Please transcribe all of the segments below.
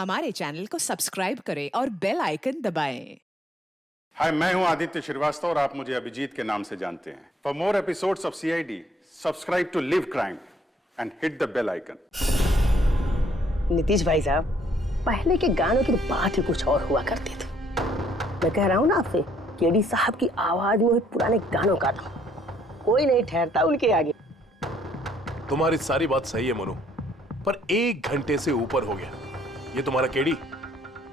हमारे चैनल को सब्सक्राइब करें और बेल आइकन दबाएं। हाय, मैं हूं आदित्य श्रीवास्तव और आप मुझे अभिजीत के नाम से जानते हैं। For more episodes of CID, subscribe to live crime and hit the bell icon. Nitish भाई साहब, पहले के गानों की तो बात ही कुछ और हुआ करती थी। मैं कह रहा हूँ ना आपसे, केडी साहब की आवाज में पुराने गानों का था, कोई नहीं ठहरता उनके आगे। तुम्हारी सारी बात सही है मनु, पर 1 घंटे से ऊपर हो गया, ये तुम्हारा केडी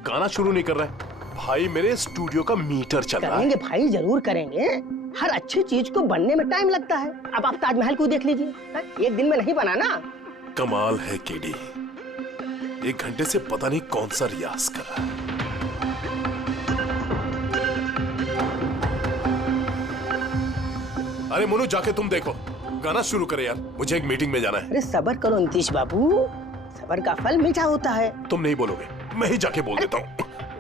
गाना शुरू नहीं कर रहा है। भाई मेरे स्टूडियो का मीटर चल रहा है। करेंगे भाई, जरूर करेंगे। हर अच्छी चीज को बनने में टाइम लगता है। अब आप ताजमहल को देख लीजिए, एक दिन में नहीं बना ना। कमाल है केडी, 1 घंटे से पता नहीं कौन सा रियाज कर रहा है। अरे मनु, जाके तुम देखो, गाना शुरू करे यार, मुझे एक मीटिंग में जाना है। अरे सब्र करो नीतीश बाबू, सब्र का फल मीठा होता है। तुम नहीं बोलोगे, मैं ही जाके बोल देता हूँ।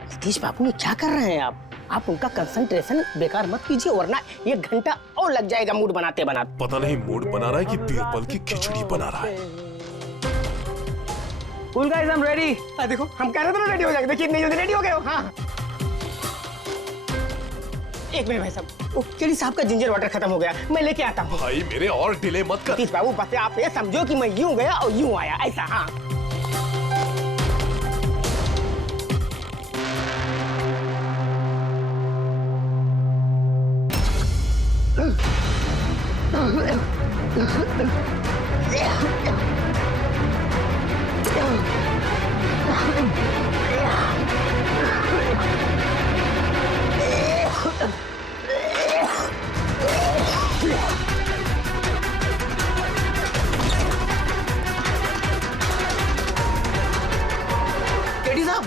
नीतीश बाबू ने क्या कर रहे हैं आप उनका कंसंट्रेशन बेकार मत कीजिए, वरना 1 घंटा और लग जाएगा मूड बनाते बनाते। पता नहीं मूड बना रहा है कि बीरबल की खिचड़ी बना रहा है। Cool guys, I'm ready। देखो, हम कह रहे थे ना रेडी हो जाएगा, देखिए इतनी जल्दी रेडी हो गए हो। हाँ, एक मिनट भाई साहब, वो केडी साहब का जिंजर वाटर खत्म हो गया, मैं लेके आता हूँ। भाई मेरे और डिले मत कर। नीतीश बाबू, बस आप ये समझो कि मैं यूं गया और यूं आया, ऐसा। हाँ, केडी साहब,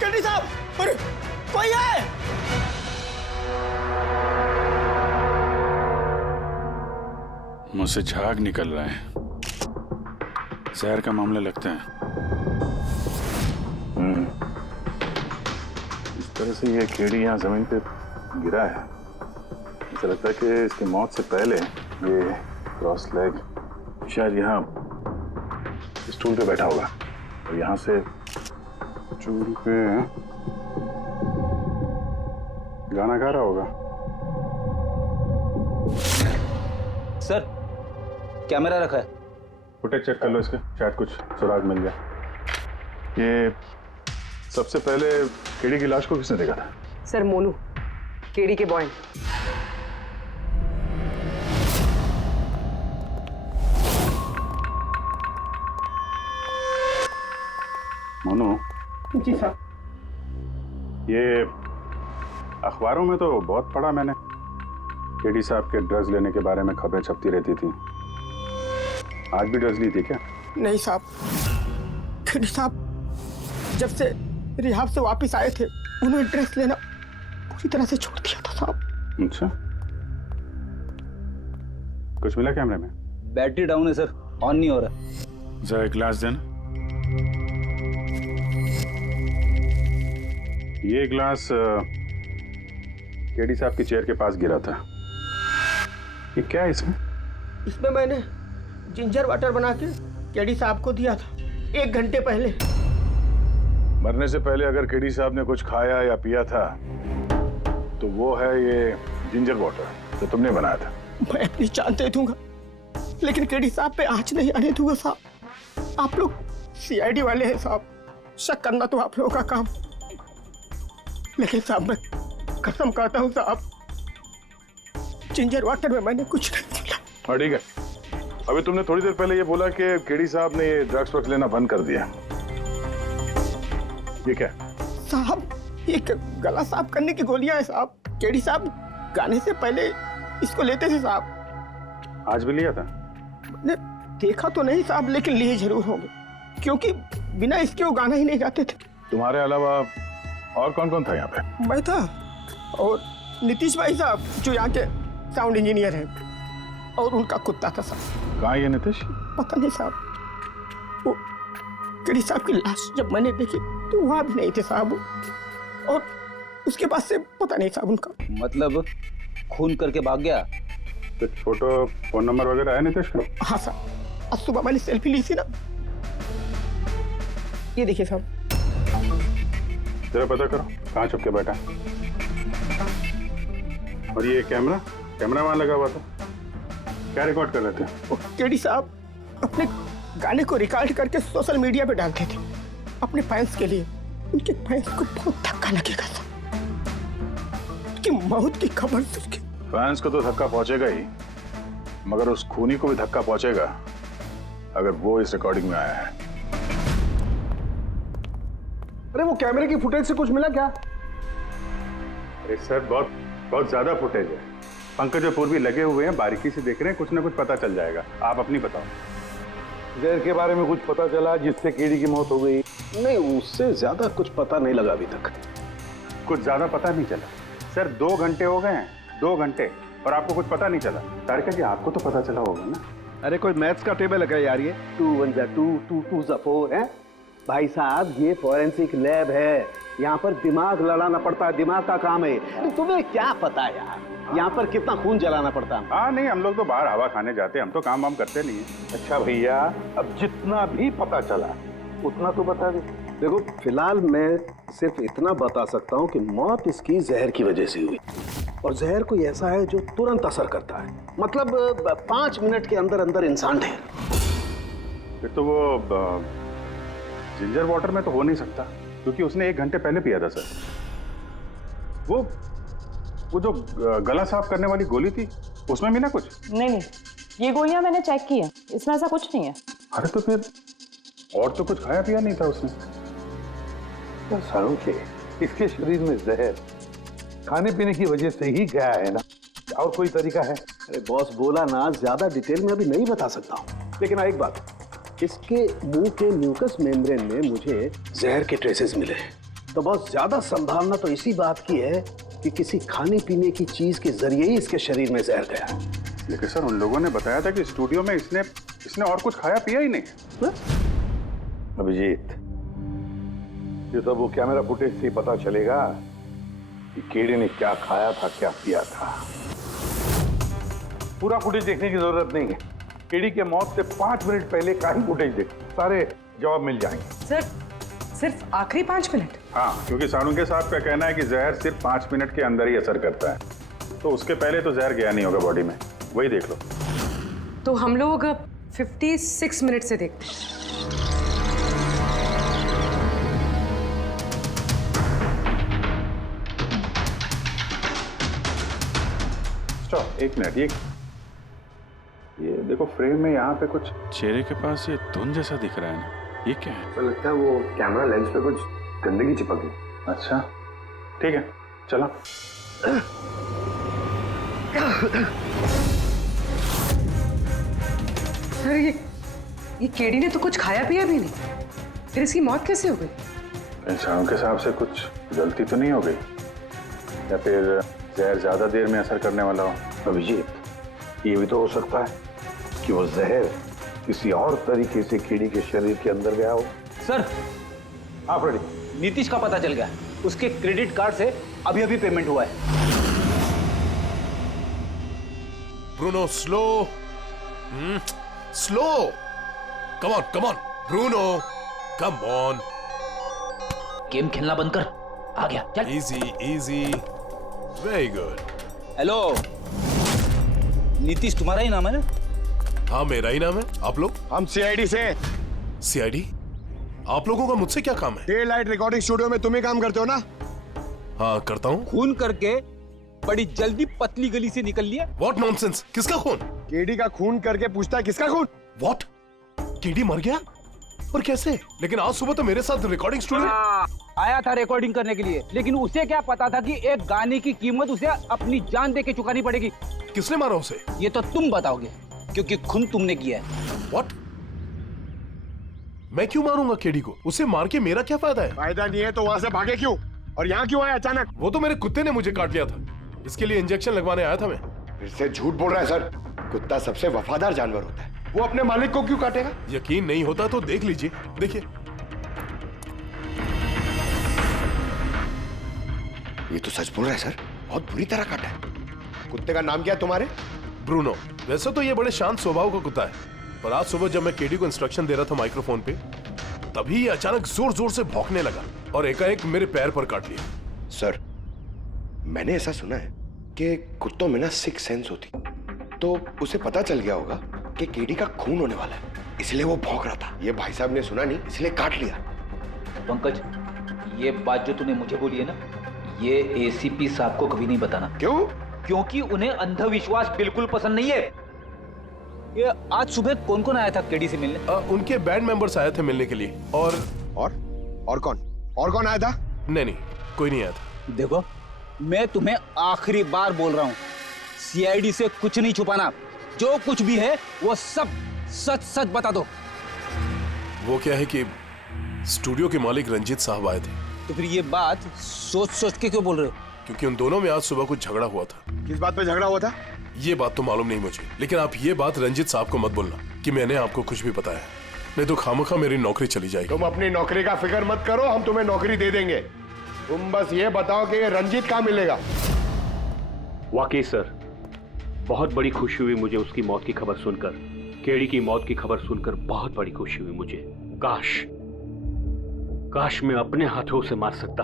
केडी साहब, अरे कोई है? मुझसे झाग निकल रहा है, जहर का मामला लगता है। इस तरह से ये केडी यहाँ जमीन पे गिरा है, ऐसा लगता है कि इसकी मौत से पहले ये क्रॉस लेग शायद यहाँ स्टूल पे बैठा होगा और यहाँ से चूल पे गाना गा रहा होगा। सर, कैमरा रखा है, फुटेज चेक कर लो इसके, शायद कुछ सुराग मिल जाए। ये सबसे पहले केडी की लाश को किसने देखा था? सर, मोनू, केडी के बॉय। मोनू, जी साहब। ये अखबारों में तो बहुत पढ़ा मैंने, केडी साहब के ड्रग्स लेने के बारे में खबरें छपती रहती थी। आज भी ड्रग्स ली थी क्या? नहीं साहब, केडी साहब जब से रिहाब से वापस आए थे, उन्होंने ड्रेस लेना पूरी तरह से छोड़ दिया था साहब। अच्छा, कुछ मिला कैमरे में? बैटरी डाउन है सर, ऑन नहीं हो रहा। जरा एक ग्लास देना। ये ग्लास केडी साहब की चेयर के पास गिरा था। ये क्या है इसमें? इसमें मैंने जिंजर वाटर बना के केडी साहब को दिया था 1 घंटे पहले। मरने से पहले अगर केडी साहब ने कुछ खाया या पिया था तो वो है ये जिंजर वाटर जो तुमने बनाया था। मैं अपनी जान दे दूंगा, लेकिन केडी साहब पे आँच नहीं आने दूंगा साहब। आप लोग सीआईडी वाले हैं साहब, शक करना तो आप लोगों का काम, लेकिन साहब मैं कसम खाता हूँ साहब, जिंजर वाटर में मैंने कुछ नहीं मिला। हाँ ठीक है, अभी तुमने थोड़ी देर पहले ये बोला कि केडी साहब ने ये ड्रग्स वग्स लेना बंद कर दिया, ये क्या? साहब, ये गला साफ करने की गोलियां हैं साहब। केडी साहब गाने से पहले इसको लेते थे साहब। आज भी लिया था? मैंने देखा तो नहीं साहब, लेकिन लिए जरूर होंगे, क्योंकि बिना इसके वो गाना ही नहीं गाते थे। तुम्हारे अलावा और कौन कौन था यहाँ पे? मैं था और नीतीश भाई साहब जो यहाँ के साउंड इंजीनियर हैं, और उनका कुत्ता था साहब। कहाँ ये नीतीश? पता नहीं साहब, वो केडी साहब की लाश जब मैंने देखी तो वहाँ भी नहीं थे साहब। और उसके बाद से पता नहीं साहब उनका। मतलब खून करके भाग गया? कुछ फोटो फोन नंबर वगैरह है नीतीश का? हाँ साहब, आज सुबह वाली सेल्फी ली थी ना, ये देखिए साहब। जरा पता करो कहाँ छुप के बैठा है। और ये कैमरा वहां लगा हुआ था, क्या रिकॉर्ड कर रहे थे? वो केडी साहब अपने गाने को रिकॉर्ड करके सोशल मीडिया पे डालते थे अपने फैंस के लिए। उनके फैंस को बहुत धक्का लगेगा साहब, उनकी मौत की खबर सुन के। फैंस को तो धक्का पहुंचेगा ही, मगर उस खूनी को भी धक्का पहुंचेगा अगर वो इस रिकॉर्डिंग में आया है। अरे वो कैमरे की फुटेज से कुछ मिला क्या? अरे सर बहुत ज्यादा फुटेज है। पंकज और पूर्वी लगे हुए हैं, बारीकी से देख रहे हैं, कुछ ना कुछ पता चल जाएगा। आप अपनी बताओ। जहर के बारे में कुछ पता चला जिससे कीड़ी की मौत हो गई? नहीं, उससे ज्यादा कुछ पता नहीं लगा अभी तक। कुछ ज्यादा पता नहीं चला सर, 2 घंटे हो गए हैं, 2 घंटे, और आपको कुछ पता नहीं चला। तारिका जी आपको तो पता चला होगा ना? अरे कोई मैथ्स का टेबल है यार? ये 2 1 जा 2 2 2 जा 4 है भाई साहब। ये फॉरेंसिक लैब है, यहाँ पर दिमाग लड़ाना पड़ता है, दिमाग का काम है। अरे तुम्हें क्या पता यार, यहाँ पर कितना खून जलाना पड़ता है? हाँ नहीं, हम लोग तो बाहर हवा खाने जाते हैं, हम तो काम वाम करते नहीं है। अच्छा भैया, अब जितना भी पता चला उतना तो बता दे। देखो फिलहाल मैं सिर्फ इतना बता सकता हूँ कि मौत इसकी जहर की वजह से हुई, और जहर कोई ऐसा है जो तुरंत असर करता है, मतलब 5 मिनट के अंदर अंदर इंसान ढेर। फिर तो वो जिंजर वाटर में तो हो नहीं सकता, क्योंकि उसने 1 घंटे पहले पिया था सर। वो जो गला साफ करने वाली गोली थी उसमें भी ना कुछ? नहीं, ये गोलियां मैंने चेक की है, इसमें ऐसा कुछ नहीं है। अरे तो फिर और तो कुछ खाया पिया नहीं था उसने? सारों के इसके शरीर में जहर खाने पीने की वजह से ही गया है ना, और कोई तरीका है? अरे बॉस बोला ना, ज्यादा डिटेल में अभी नहीं बता सकता हूँ, लेकिन एक बात, इसके मुंह के म्यूकस मेम्ब्रेन में मुझे जहर के ट्रेसेस मिले हैं। तो बहुत ज्यादा संभावना तो इसी बात की है कि किसी खाने पीने की चीज के जरिए ही इसके शरीर में जहर गया। लेकिन सर उन लोगों ने बताया था कि स्टूडियो में इसने और कुछ खाया पिया ही नहीं। अभिजीत, ये सब वो कैमरा फुटेज से ही पता चलेगा कि कीड़ी ने क्या खाया था, क्या पिया था। पूरा फुटेज देखने की जरूरत नहीं है, कीड़ी के मौत से 5 मिनट पहले का ही फुटेज देख, सारे जवाब मिल जाएंगे। सर सिर्फ आखिरी 5 मिनट? हाँ, क्योंकि साळुंखे साहब का कहना है कि जहर सिर्फ 5 मिनट के अंदर ही असर करता है, तो उसके पहले तो जहर गया नहीं होगा बॉडी में। वही देख लो। तो हम लोग 56 मिनट से देखते हैं। Stop, 1 minute. ये देखो फ्रेम में यहाँ पे कुछ चेहरे के पास ये धुन जैसा दिख रहा है ना, ये क्या है? तो लगता है वो कैमरा लेंस पे कुछ गंदगी चिपक गई। अच्छा ठीक है, चलो। सर ये केडी ने तो कुछ खाया पिया भी नहीं, फिर इसकी मौत कैसे हो गई? इंसानों के हिसाब से कुछ गलती तो नहीं हो गई, या फिर जहर ज्यादा देर में असर करने वाला हो? अभिजीत, ये भी तो हो सकता है कि वो जहर किसी और तरीके से कीड़ी के शरीर के अंदर गया हो। सर, आप रेडी? नीतीश का पता चल गया, उसके क्रेडिट कार्ड से अभी अभी पेमेंट हुआ है। Bruno slow, slow, come on Bruno, come on. Game खेलना बंद कर, आ गया, चल। Easy, very good. Hello, Nitish तुम्हारा ही नाम है ना? हाँ मेरा ही नाम है। आप लोग? हम सीआईडी से। सीआईडी? आप लोगों का मुझसे क्या काम है? डे लाइट रिकॉर्डिंग स्टूडियो में तुम ही काम करते हो ना? हाँ करता हूँ। खून करके बड़ी जल्दी पतली गली से निकल लिया। What nonsense? किसका खून? केडी का खून करके पूछता है किसका खून? व्हाट? केडी मर गया? और कैसे? लेकिन आज सुबह तो मेरे साथ रिकॉर्डिंग स्टूडियो आया था रिकॉर्डिंग करने के लिए, लेकिन उसे क्या पता था कि एक गाने की कीमत उसे अपनी जान दे के चुकानी पड़ेगी। किसने मारा उसे? ये तो तुम बताओगे, क्योंकि खून तुमने किया है। व्हाट? मैं क्यों मारूंगा केडी को? उसे मार के मेरा क्या फायदा है? फायदा नहीं है तो वहां से भागे क्यों? और यहाँ क्यों आया अचानक? वो तो मेरे कुत्ते ने मुझे काट लिया था, इसके लिए इंजेक्शन लगवाने आया था मैं। फिर से झूठ बोल रहा है सर, कुत्ता सबसे वफादार जानवर होता है, वो अपने मालिक को क्यों काटेगा? यकीन नहीं होता तो देख लीजिए, देखिए। ये तो सच बोल रहा है सर, बहुत बुरी तरह काटा है। कुत्ते का नाम क्या है तुम्हारे? ब्रूनो। वैसे तो ये बड़े शांत स्वभाव का कुत्ता है, पर आज सुबह जब मैं केडी को इंस्ट्रक्शन दे रहा था माइक्रोफोन पे, तभी ये अचानक जोर जोर से भौंकने लगा और एकाएक मेरे पैर पर काट लिया। सर, मैंने ऐसा सुना है कि कुत्तों में ना सिक्स सेंस होती, तो उसे पता चल गया होगा कि केडी का खून होने वाला है, इसलिए वो भौंक रहा था। ये भाई साहब ने सुना नहीं, इसलिए काट लिया। पंकज, ये बात जो तूने मुझे बोली है ना, ये एसीपी साहब को कभी नहीं बताना। क्यों? क्योंकि उन्हें अंधविश्वास बिल्कुल पसंद नहीं है। ये आज सुबह कौन कौन आया था केडी से मिलने? उनके बैंड मेंबर्स आए थे मिलने के लिए। और कौन आया था? नहीं, कोई नहीं आया था। देखो, मैं तुम्हें आखिरी बार बोल रहा हूँ, सीआईडी से कुछ नहीं छुपाना। जो कुछ भी है वो सब सच सच बता दो। वो क्या है कि स्टूडियो के मालिक रंजीत साहब आए थे। तो फिर ये बात सोच सोच के क्यों बोल रहे हो? क्योंकि उन दोनों में आज सुबह कुछ झगड़ा हुआ था। किस बात पे झगड़ा हुआ था? ये बात तो मालूम नहीं मुझे, लेकिन आप ये बात रंजीत साहब को मत बोलना कि मैंने आपको कुछ भी बताया, नहीं तो खामखा मेरी नौकरी चली जाएगी। तुम अपनी नौकरी का फिक्र मत करो, हम तुम्हें नौकरी दे देंगे। तुम बस ये बताओ कि ये रंजीत कहाँ मिलेगा। वाकई सर, बहुत बड़ी खुशी हुई मुझे उसकी मौत की खबर सुनकर। केडी की मौत की खबर सुनकर बहुत बड़ी खुशी हुई मुझे। काश मैं अपने हाथों उसे मार सकता।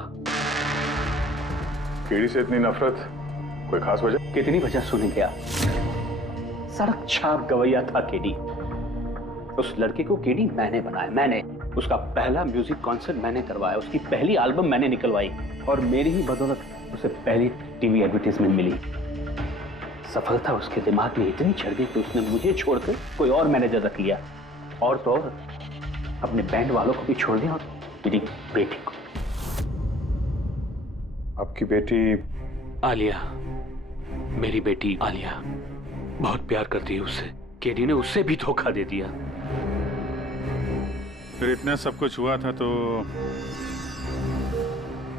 केडी से इतनी नफरत, कोई खास वजह? कितनी वजह सुनेंगे आप? सड़क छाप गवैया था केडी। उस लड़के को केडी मैंने बनाया, मैंने। उसका पहला म्यूजिक कॉन्सर्ट मैंने करवाया, उसकी पहली एल्बम मैंने निकलवाई, और मेरी ही बदौलत उसे पहली टीवी एडवर्टाइजमेंट मिली। सफलता उसके दिमाग में इतनी चढ़ गई कि उसने मुझे छोड़कर कोई और मैनेजर रख लिया, और तो और अपने बैंड वालों को भी छोड़ दिया, और मेरी बेटी को। आपकी बेटी आलिया, मेरी बेटी आलिया बहुत प्यार करती है उससे। केडी ने उससे भी धोखा दे दिया। फिर इतना सब कुछ हुआ था तो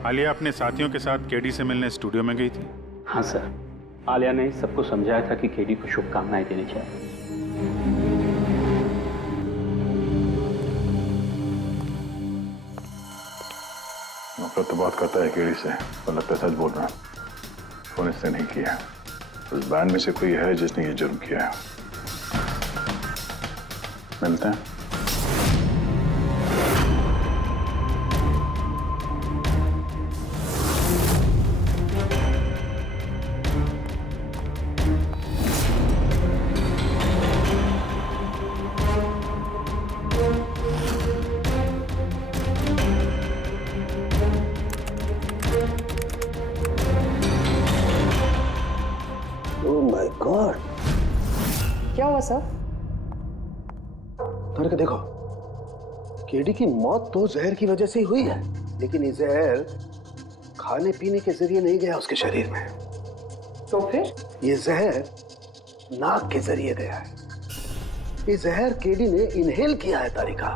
आलिया अपने साथियों के साथ केडी से मिलने स्टूडियो में गई थी? हाँ सर, आलिया ने सबको समझाया था कि केडी को शुभकामनाएं देनी चाहिए। नफरत तो बहुत करता है केडी से, पर लगता है सच बोल रहा है। फोन इससे नहीं किया, उस बैंड में से कोई है जिसने ये जुर्म किया है। मिलते हैं। क्या हुआ सर? करके देखो, केडी की मौत तो जहर की वजह से ही हुई है, लेकिन ये जहर खाने पीने के जरिए नहीं गया उसके शरीर में। तो फिर? ये जहर नाक के जरिए गया है। ये जहर केडी ने इनहेल किया है तारिका।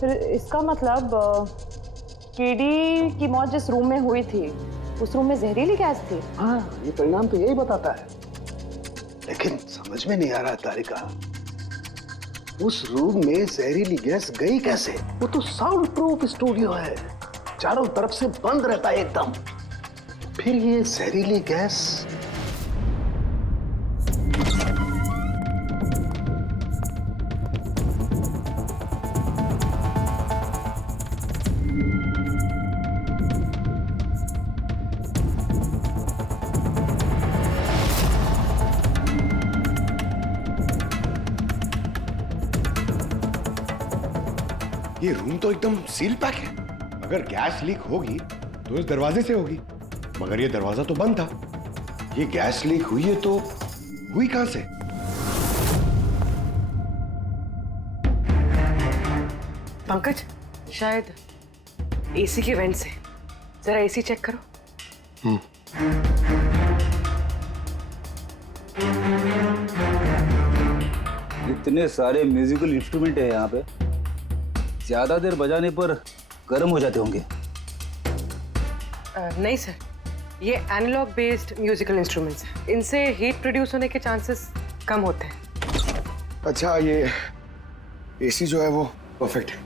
फिर इसका मतलब केडी की मौत जिस रूम में हुई थी, उस रूम में जहरीली गैस थी? हाँ, ये परिणाम तो यही बताता है, लेकिन समझ में नहीं आ रहा तारिका, उस रूम में जहरीली गैस गई कैसे? वो तो साउंड प्रूफ स्टूडियो है, चारों तरफ से बंद रहता है एकदम। फिर ये जहरीली गैस ये रूम तो एकदम सील पैक है। अगर गैस लीक होगी तो इस दरवाजे से होगी, मगर ये दरवाजा तो बंद था। ये गैस लीक हुई है तो हुई कहां से? पंकज, शायद एसी के वेंट से। जरा एसी चेक करो। इतने सारे म्यूजिकल इंस्ट्रूमेंट है यहाँ पे, ज्यादा देर बजाने पर गर्म हो जाते होंगे। नहीं सर, ये एनालॉग बेस्ड म्यूजिकल इंस्ट्रूमेंट्स हैं। इनसे हीट प्रोड्यूस होने के चांसेस कम होते हैं। अच्छा, ये एसी जो है वो परफेक्ट है,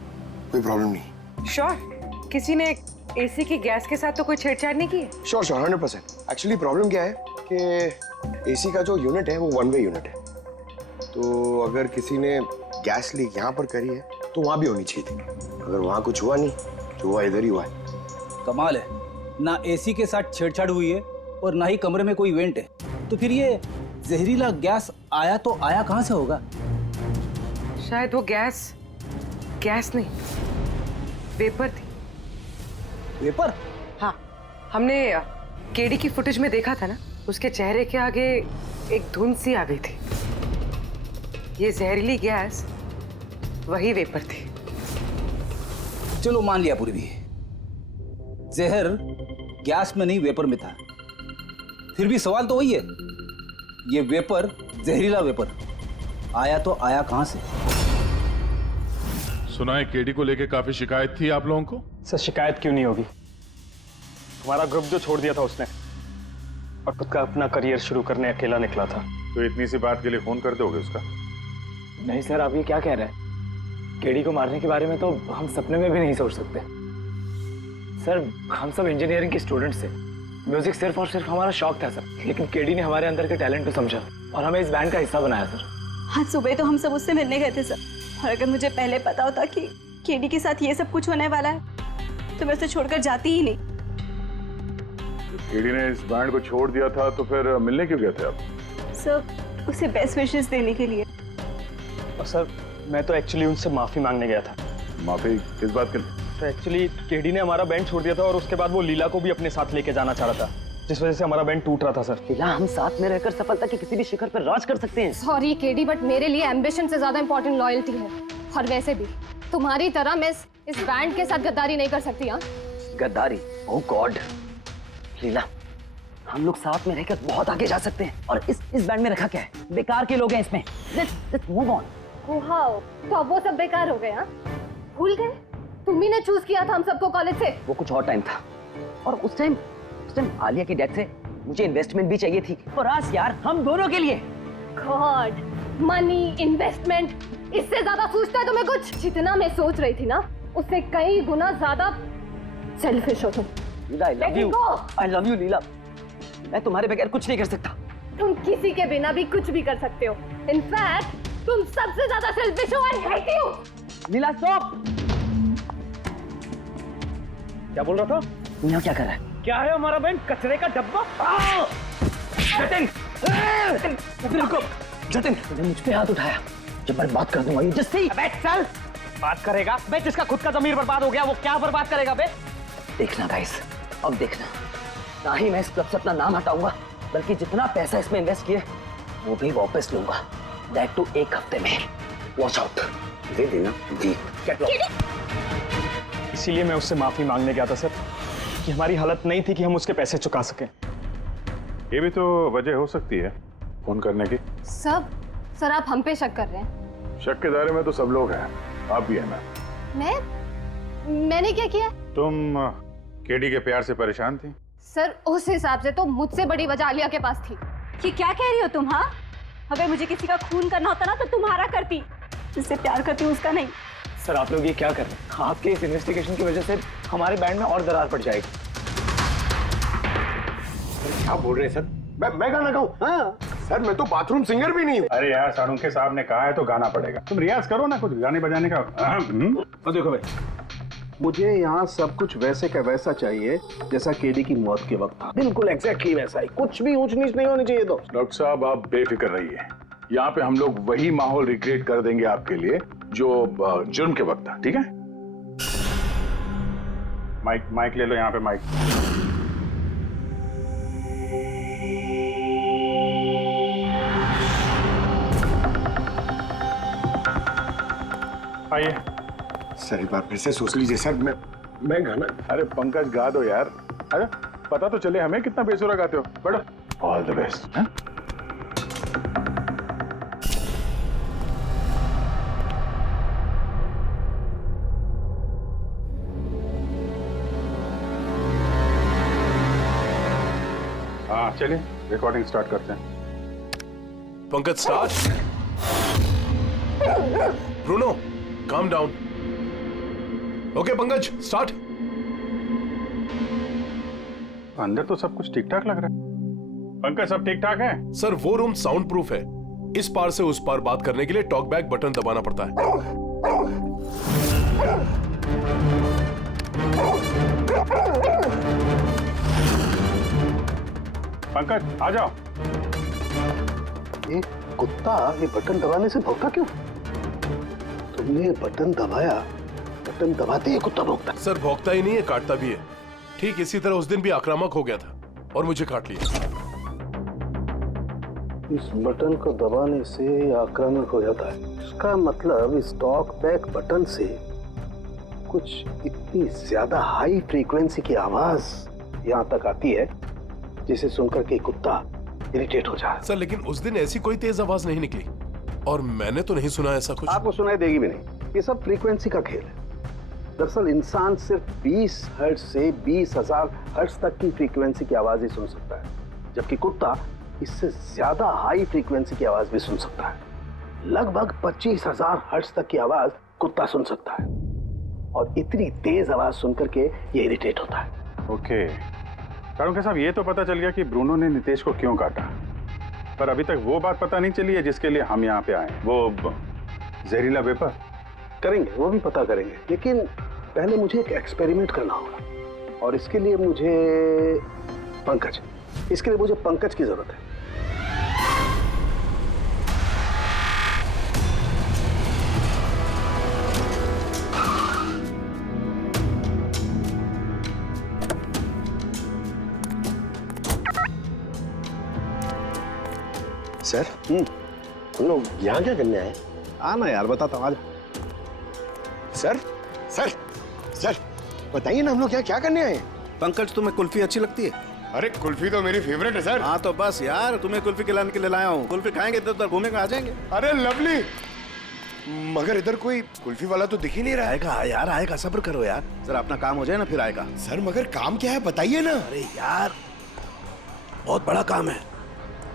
कोई प्रॉब्लम नहीं। श्योर, किसी ने एसी की गैस के साथ तो कोई छेड़छाड़ नहीं की है? श्योर 100%। एक्चुअली प्रॉब्लम क्या है कि एसी का जो यूनिट है वो 1 वे यूनिट है, तो अगर किसी ने गैस लीक यहाँ पर करी है तो वहाँ भी होनी चाहिए थी। अगर वहाँ कुछ हुआ नहीं तो हुआ इधर ही हुआ है। कमाल है, ना एसी के साथ छेड़छाड़ हुई है और ना ही कमरे में कोई वेंट है, तो फिर ये जहरीला गैस आया तो आया कहाँ से होगा? शायद वो गैस नहीं, वेपर थी। वेपर? हाँ, हमने केडी की फुटेज में देखा था ना, उसके चेहरे के आगे एक धुंध सी आ गई थी। ये जहरीली गैस वही वेपर थी। चलो मान लिया पूर्वी, जहर गैस में नहीं वेपर में था, फिर भी सवाल तो वही है, ये वेपर, जहरीला वेपर आया तो आया कहां से? सुना है केडी को लेके काफी शिकायत थी आप लोगों को? सर शिकायत क्यों नहीं होगी, हमारा ग्रुप जो छोड़ दिया था उसने और खुद का अपना करियर शुरू करने अकेला निकला था। तो इतनी सी बात के लिए फोन कर दोगे उसका? नहीं सर, आप ये क्या कह रहे हैं? केडी को मारने के बारे में तो हम सपने में भी नहीं सोच सकते। सर हम सब इंजीनियरिंग के स्टूडेंट्स थे, म्यूजिक सिर्फ और सिर्फ हमारा शौक था सर, लेकिन केडी ने हमारे अंदर के टैलेंट को समझा और हमें इस बैंड का हिस्सा बनाया सर। आज सुबह तो हम सब उससे मिलने गए थे सर, और अगर मुझे पहले पता होता कि केडी के साथ ये सब कुछ होने वाला है तो मैं उसे छोड़कर जाती ही नहीं। केडी ने इस बैंड को छोड़ दिया था तो फिर मिलने क्यों गए थे आप? सर उसे बेस्ट विशेस देने के लिए। और सर मैं तो एक्चुअली उनसे माफी मांगने गया था। माफी किस बात के लिए? तो एक्चुअली केडी ने हमारा बैंड छोड़ दिया था और उसके बाद वो लीला को भी अपने साथ लेके जाना चाह रहा था, जिस वजह से हमारा बैंड टूट रहा था सर। लीला, हम साथ में रहकर सफलता के किसी भी शिखर पर राज कर सकते हैं। सॉरी केडी, बट मेरे लिए एम्बिशन से ज्यादा इंपॉर्टेंट लॉयल्टी है, और वैसे भी तुम्हारी तरह मैं इस बैंड के साथ गद्दारी नहीं कर सकती। हाँ, गद्दारी? ओह गॉड लीला, हम लोग साथ में रहकर बहुत आगे जा सकते हैं, और इस बैंड में रखा क्या है? बेकार के लोग हैं इसमें। Let's move on. तो अब वो सब बेकार हो गए? हाँ, भूल गए? तुम ही ने चूज किया था हम सबको कॉलेज से। वो कुछ और टाइम था, और उस टाइम आलिया की डेथ से मुझे इन्वेस्टमेंट भी चाहिए थी, और आज यार हम दोनों के लिए। गॉड, मनी, इन्वेस्टमेंट, इससे ज्यादा सोचता है तुम्हें कुछ? जितना मैं सोच रही थी ना, उससे कई गुना ज्यादा सेल्फिश हो तुम। लीला, I love you लीला, मैं तुम्हारे बगैर कुछ नहीं कर सकता। तुम किसी के बिना भी कुछ भी कर सकते हो। इनफैक्ट तुम सबसे ज्यादा सेल्फिश हो। I hate you। Leela stop. क्या बोल रहा था? यहाँ क्या कर रहा है? क्या है हमारा बैंड? कचरे का डब्बा? जतिन, रुको। जतिन, तूने मुझ पे हाथ उठाया, जब मैं बात कर दूंगा जस्सी। अबे चल, बात करेगा बे? जिसका खुद का ज़मीर बर्बाद हो गया वो क्या बर्बाद करेगा बे? देखना गाइस, अब देखना, ना ही मैं इस क्लब से अपना नाम हटाऊंगा, बल्कि जितना पैसा इसमें इन्वेस्ट किए वो भी वापस लूंगा, दैट टू 1 हफ्ते में। Watch out. दे देना जी। इसीलिए मैं उससे माफी मांगने गया था सर, कि हमारी हालत नहीं थी कि हम उसके पैसे चुका सकें। ये भी तो वजह हो सकती है फोन करने की। सर आप हम पे शक कर रहे हैं? शक के दायरे में तो सब लोग हैं, आप भी है ना। मैंने क्या किया? तुम केडी के प्यार से परेशान थी? सर उस हिसाब से तो मुझसे बड़ी वजह आलिया के पास थी। कि क्या कह रही हो तुम? हाँ, अगर मुझे किसी का खून करना होता ना तो तुम्हारा करती, जिससे प्यार करती हूँ उसका नहीं। सर आप लोग ये क्या कर रहे हैं? आपके इस इन्वेस्टिगेशन की वजह से हमारे बैंड में और दरार पड़ जाएगी। क्या बोल रहे हैं सर? मैं गाना गाऊं? हाँ सर, मैं तो बाथरूम सिंगर भी नहीं हूँ। अरे यार, सारुंखे साहब ने कहा है तो गाना पड़ेगा। तुम रियाज करो ना कुछ गाने बजाने का। तो देखो भाई, मुझे यहाँ सब कुछ वैसे का वैसा चाहिए जैसा केडी की मौत के वक्त था, बिल्कुल एग्जैक्टली वैसा ही, कुछ भी ऊंच नीच नहीं होनी चाहिए। तो डॉक्टर साहब आप बेफिक्र रहिए, यहाँ पे हम लोग वही माहौल रिक्रिएट कर देंगे आपके लिए जो जुर्म के वक्त था, ठीक है? माइक ले लो, यहाँ पे माइक। आइए सर, एक बार फिर से सोच लीजिए सर। मैं गाना। अरे पंकज गा दो यार, अरे पता तो चले हमें कितना बेसुरा गाते हो। बैठो, ऑल द बेस्ट। हाँ चलिए रिकॉर्डिंग स्टार्ट करते हैं। Pankaj start. Bruno calm down. Okay Pankaj start. अंदर तो सब कुछ ठीक ठाक लग रहा है। पंकज, सब ठीक ठाक है? सर वो रूम साउंड प्रूफ है। इस पार से उस पार बात करने के लिए टॉक बैक बटन दबाना पड़ता है। पंकज आ जाओ। ये कुत्ता ये बटन दबाने से भौंकता क्यों? तुमने ये बटन दबाया, बटन दबाते ही कुत्ता भौंकता। सर भौंकता ही नहीं है, काटता भी है। ठीक इसी तरह उस दिन भी आक्रामक हो गया था और मुझे काट लिया। इस बटन को दबाने से आक्रामक हो जाता है। इसका मतलब इस टॉक बैक बटन से कुछ इतनी ज्यादा हाई फ्रीक्वेंसी की आवाज यहाँ तक आती है जिसे सुनकर के कुत्ता इरिटेट हो जाए। सर लेकिन उस दिन ऐसी कोई तेज आवाज नहीं निकली और मैंने तो नहीं सुना ऐसा कुछ। आपको सुनाई देगी भी नहीं। ये सब फ्रीक्वेंसी का खेल है। दरअसल इंसान सिर्फ 20 हर्ट्ज से 20,000 हर्ट्ज तक की फ्रीक्वेंसी की आवाज ही सुन सकता है, जबकि कुत्ता इससे ज्यादा हाई फ्रीक्वेंसी की आवाज भी सुन सकता है। लगभग 25,000 हर्ट्ज तक की आवाज कुत्ता सुन सकता है और इतनी तेज आवाज सुनकर के ये इरिटेट होता है। ओके कारुंके साहब, ये तो पता चल गया कि ब्रूनो ने नितेश को क्यों काटा, पर अभी तक वो बात पता नहीं चली है जिसके लिए हम यहाँ पे आए। वो जहरीला वेपर करेंगे, वो भी पता करेंगे, लेकिन पहले मुझे एक एक्सपेरिमेंट करना होगा और इसके लिए मुझे पंकज की जरूरत है। सर हम लोग यहाँ क्या करने आए? आना यार, बताता हूँ। सर सर सर बताइए ना, हम लोग क्या करने आए? पंकज, तुम्हें कुल्फी अच्छी लगती है? अरे कुल्फी तो मेरी फेवरेट है सर। हाँ तो बस यार, तुम्हें कुल्फी खिलाने के लिए लाया हूँ। कुल्फी खाएंगे तो उधर घूमेंगे, आ जाएंगे। अरे लवली, मगर इधर कोई कुल्फी वाला तो दिख ही नहीं रहा है। आएगा यार, आएगा, सब्र करो यार, जरा अपना काम हो जाए ना फिर आएगा। सर मगर काम क्या है बताइए ना। अरे यार बहुत बड़ा काम है।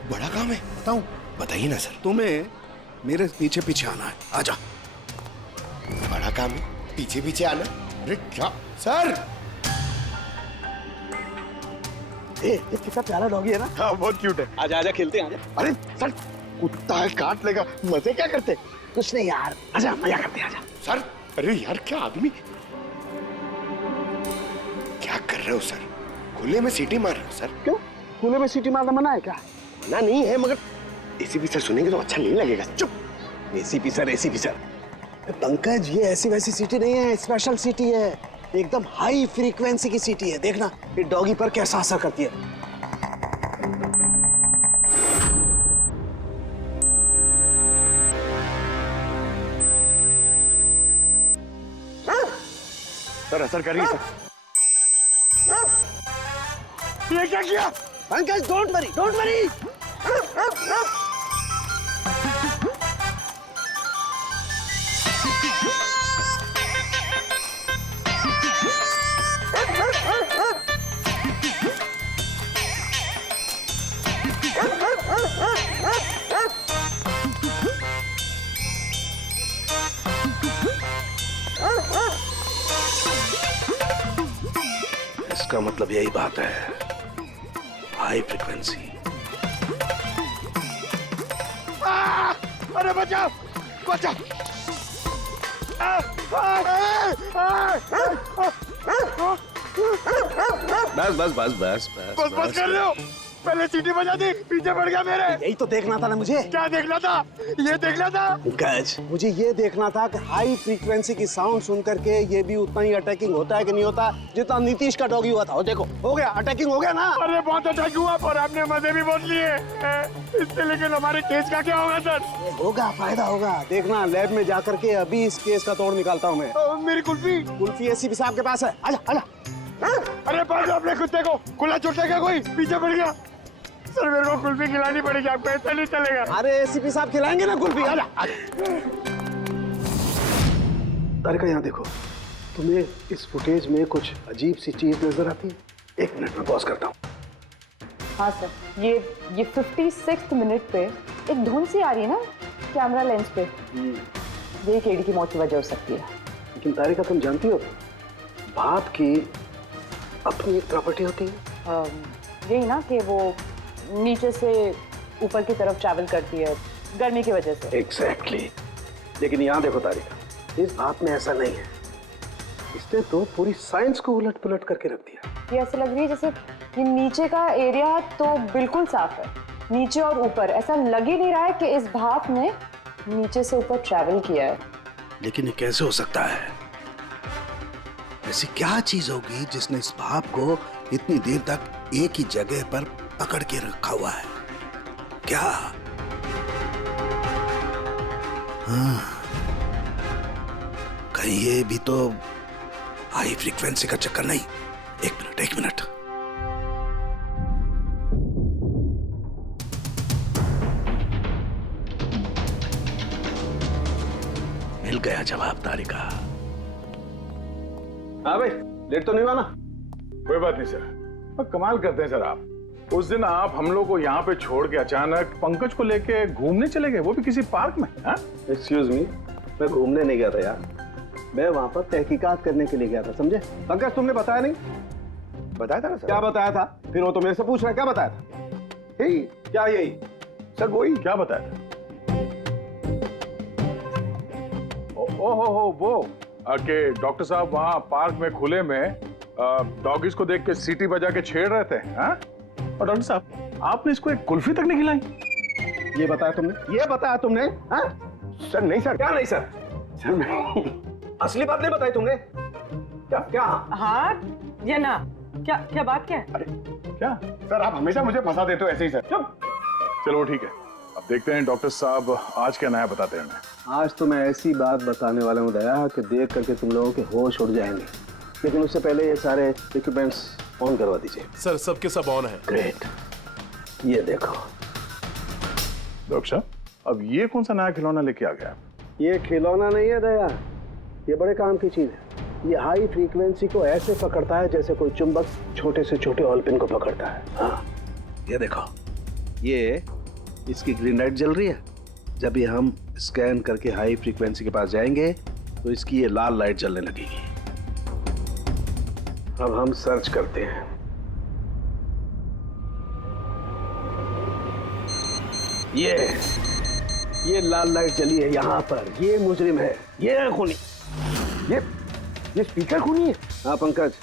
बड़ा काम है? बताऊं? बताइए ना सर। तुम्हें मेरे पीछे पीछे आना है, आजा। बड़ा काम है, पीछे पीछे आना? अरे क्या सर? ये कितना प्यारा डॉगी है ना। हाँ बहुत क्यूट है। आजा आजा, खेलते हैं, आजा। अरे सर, कुत्ता है, काट लेगा। मजे क्या करते? कुछ नहीं यार, आजा मजा करते हैं, आजा। सर अरे यार क्या आदमी, क्या कर रहे हो सर? खुले में सीटी मार रहे हो सर? क्यों? खुले में सीटी मारना मना है क्या? मना नहीं है, मगर एसीपी सर सुनेंगे तो अच्छा नहीं लगेगा। चुप। ACP sir. पंकज, ये ऐसी वैसी सीटी नहीं है, स्पेशल सीटी है, एकदम हाई फ्रीक्वेंसी की सीटी है। देखना ये डॉगी पर कैसा असर करती है। सर असर कर रही है सर। ये क्या किया? Pankaj, don't worry. इसका मतलब यही बात है, हाई फ्रीक्वेंसी। अरे बचाओ बचाओ। बस कर रहे हो? पहले सीटी बजा दी, पीछे पड़ गया मेरे। यही तो देखना था ना मुझे। क्या देखना था? ये देखना था पंकज, मुझे ये देखना था कि हाई फ्रीक्वेंसी की साउंड सुन करके ये भी उतना ही अटैकिंग होता है कि नहीं होता जितना नीतीश का डॉगी हुआ था। देखो हो गया, अटैकिंग हो गया ना। अरे बहुत अटैक हुआ और आपने मजे भी बहुत लिए इससे, लेकिन हमारे केस का क्या होगा सर? होगा, फायदा होगा। देखना लैब में जाकर के अभी इस केस का तोड़ निकालता हूँ मैं। मेरी कुल्फी एसीपी साहब के पास है, आजा आजा। अरे पास अपने कुत्ते को, खुला छोटा क्या कोई पीछे पड़ गया। सर मेरे को कुल्फी खिलानी पड़ेगी, आपको ऐसा नहीं चलेगा। अरे एसीपी साहब खिलाएंगे ना कुल्फी, आजा आजा। तारिका यहाँ देखो, तुम्हें इस फुटेज में कुछ अजीब सी चीज नजर आती है? 1 मिनट में पॉज करता हूँ। हाँ सर, ये 56th मिनट पे एक धुन सी आ रही है ना कैमरा लेंस पे, ये केडी की मौत की वजह हो सकती है। लेकिन तारिका तुम जानती हो, बाप की अपनी एक प्रॉपर्टी होती है यही ना कि वो नीचे से ऊपर की तरफ ट्रैवल करती है गर्मी की वजह से। एग्जैक्टली। लेकिन यहाँ देखो तारिका, इस बात में ऐसा नहीं है। इसने तो पूरी साइंस को उलट पुलट करके रख दिया। ये ऐसा लग रही है जैसे ये नीचे का एरिया तो बिल्कुल साफ है, नीचे और ऊपर ऐसा लग ही नहीं रहा है कि इस भाप ने नीचे से ऊपर ट्रैवल किया है। लेकिन ये कैसे हो सकता है? ऐसी क्या चीज होगी जिसने इस भाप को इतनी देर तक एक ही जगह पर पकड़ के रखा हुआ है? क्या? हाँ, कहीं ये भी तो हाई फ्रीक्वेंसी का चक्कर नहीं? एक मिनट। मिल गया जवाब तारिका। हाँ भाई, लेट तो नहीं हुआ ना? कोई बात नहीं सर। कमाल करते हैं सर आप। उस दिन आप हम लोग को यहाँ पे छोड़ के अचानक पंकज को लेके घूमने चले गए, वो भी किसी पार्क में। एक्सक्यूज मी, मैं घूमने नहीं गया था यार, मैं वहां पर तहकीकात करने के लिए गया था, समझे? पंकज तुमने बताया नहीं? बताया था ना सर। क्या बताया था? फिर वो तो मेरे से पूछ रहा है, क्या बताया था? यही। क्या यही? सर वही। क्या बताया था? ओ वो कि डॉक्टर साहब वहाँ पार्क में खुले में डॉगीज को देख के सीटी बजा के छेड़ रहे थे। हाँ? और डॉक्टर साहब आपने इसको एक कुल्फी तक नहीं खिलाई। ये बताया तुमने? ये बताया तुमने? हाँ? सर नहीं सर। क्या नहीं सर? सर नहीं, असली बात नहीं बताई तुमने। क्या? हाँ या ना? क्या बात क्या है? अरे क्या सर, आप हमेशा मुझे फंसा देते हो ऐसे ही सर। चुप। चलो ठीक है, अब देखते हैं डॉक्टर साहब आज क्या नया बताते हैं। आज तो मैं ऐसी बात बताने वाला हूँ दया कि देख करके तुम लोगों के होश उड़ जाएंगे, लेकिन उससे पहले ये सारे इक्विपमेंट्स ऑन करवा दीजिए। सर सबके सब ऑन है। ग्रेट। ये देखो डॉक्टर साहब, अब ये कौन सा नया खिलौना लेके आ गया? ये खिलौना नहीं है दया, ये बड़े काम की चीज है। ये हाई फ्रीक्वेंसी को ऐसे पकड़ता है जैसे कोई चुंबक छोटे से छोटे ऑलपिन को पकड़ता है। हाँ, ये देखो, ये इसकी ग्रीन लाइट जल रही है। जब ये हम स्कैन करके हाई फ्रीक्वेंसी के पास जाएंगे तो इसकी ये लाल लाइट जलने लगेगी। अब हम सर्च करते हैं। ये लाल लाइट जली है यहाँ पर, ये मुजरिम है, ये है खूनी। ये स्पीकर खूनी है? हाँ पंकज,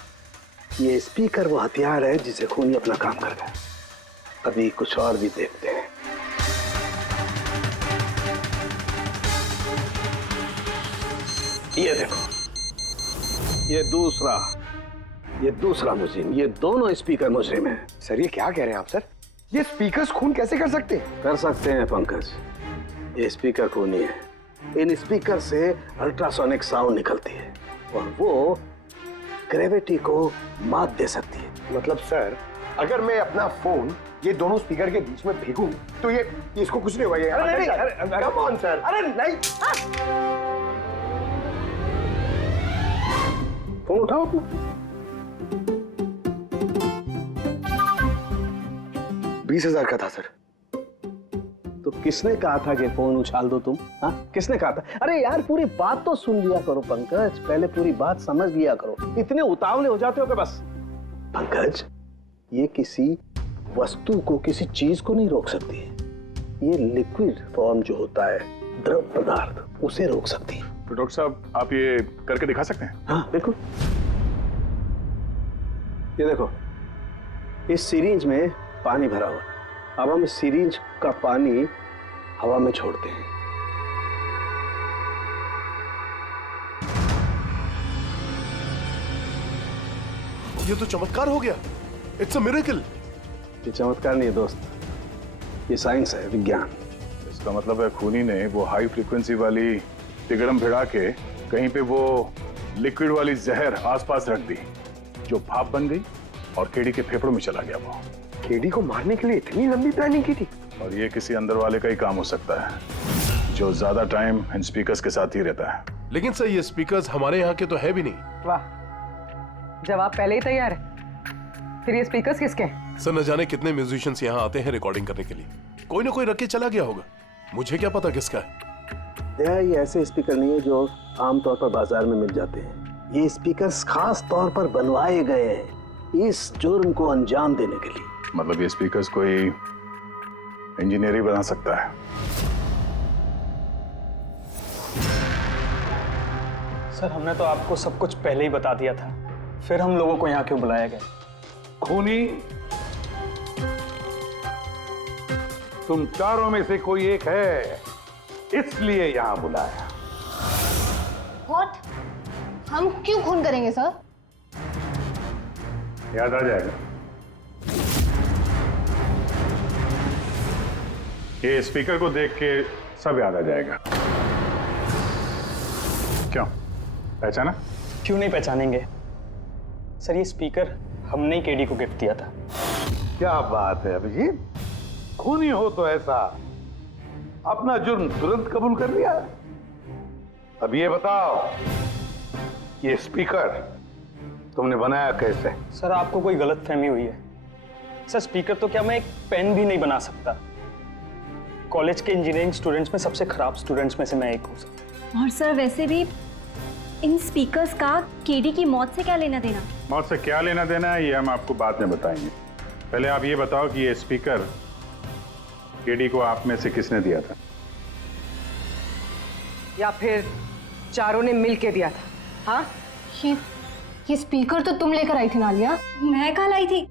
ये स्पीकर वो हथियार है जिसे खूनी अपना काम कर गया। अभी कुछ और भी देखते हैं। ये देखो, ये दूसरा मुजरिम, ये दोनों स्पीकर मुजरिम हैं। सर ये क्या कह रहे हैं आप सर? ये स्पीकर्स खून कैसे कर सकते हैं? कर सकते हैं पंकज, ये स्पीकर खूनी है। इन स्पीकर से अल्ट्रासोनिक साउंड निकलती है और वो ग्रेविटी को मात दे सकती है। मतलब सर, अगर मैं अपना फोन ये दोनों स्पीकर के बीच में फेंकूं तो ये इसको कुछ नहीं हुआ। अरे कम ऑन सर। अरे नहीं, फोन उठाओ अपना। 20,000 का था सर। तो किसने कहा था कि फोन उछाल दो तुम? हाँ, किसने कहा था? अरे यार पूरी बात तो सुन लिया करो पंकज, पहले पूरी बात समझ लिया करो। इतने उतावले हो जाते हो कि बस। पंकज, ये किसी वस्तु को, किसी चीज को नहीं रोक सकती है। ये लिक्विड फॉर्म जो होता है, द्रव पदार्थ, उसे रोक सकती है। तो डॉक्टर साहब आप ये करके दिखा सकते हैं? हाँ बिल्कुल। ये देखो, इस सिरिंज में पानी भरा हुआ। अब हम इस सिरिंज का पानी हवा में छोड़ते हैं। ये तो चमत्कार हो गया। It's a miracle. ये चमत्कार नहीं है दोस्त, ये साइंस है, विज्ञान। इसका मतलब है खूनी ने वो हाई फ्रीक्वेंसी वाली तिगड़म भिड़ा के कहीं पे वो लिक्विड वाली जहर आसपास रख दी, जो भाप बन गई और केडी के फेफड़ों में चला गया। वो केडी को मारने के लिए इतनी लंबी प्लानिंग की थी? और ये किसी अंदर वाले का ही काम हो सकता है, जो ज्यादा टाइम इन स्पीकर्स के साथ ही रहता है। लेकिन सर ये स्पीकर्स हमारे यहाँ के तो है भी नहीं। वाह, जवाब पहले ही तैयार है। फिर ये स्पीकर्स किसके हैं? सर न जाने कितने म्यूजिशियंस यहाँ आते हैं रिकॉर्डिंग करने के लिए, कोई ना कोई रख के चला गया होगा। मुझे क्या पता किसका है। ये ऐसे स्पीकर नहीं है जो आमतौर पर बाजार में मिल जाते हैं। ये स्पीकर्स खास तौर पर बनवाए गए हैं इस जुर्म को अंजाम देने के लिए। मतलब ये स्पीकर्स कोई इंजीनियर ही बना सकता है? सर हमने तो आपको सब कुछ पहले ही बता दिया था, फिर हम लोगों को यहाँ क्यों बुलाया गया? खूनी, तुम चारों में से कोई एक है, इसलिए यहां बुलाया। What? हम क्यों खून करेंगे सर? याद आ जाएगा। ये स्पीकर को देख के सब याद आ जाएगा। क्यों, पहचाना? क्यों नहीं पहचानेंगे सर, ये स्पीकर हमने ही केडी को गिफ्ट दिया था। क्या बात है अभिजीत, खूनी हो तो ऐसा अपना जुर्म तुरंत कबूल कर लिया। अब ये बताओ, ये स्पीकर तुमने बनाया कैसे? सर आपको कोई गलतफहमी हुई है। सर स्पीकर तो क्या मैं एक पेन भी नहीं बना सकता। कॉलेज के इंजीनियरिंग स्टूडेंट्स में सबसे खराब स्टूडेंट्स में से मैं एक हूँ सर। और सर वैसे भी इन स्पीकर्स का केडी की मौत से क्या लेना देना? मौत से क्या लेना देना है ये हम आपको बाद में बताएंगे। पहले आप ये बताओ कि ये स्पीकर केडी को आप में से किसने दिया था? या फिर चारों ने मिल के दिया था? हाँ, ये स्पीकर तो तुम लेकर आई थी नालिया। मैं कहाँ लाई थी?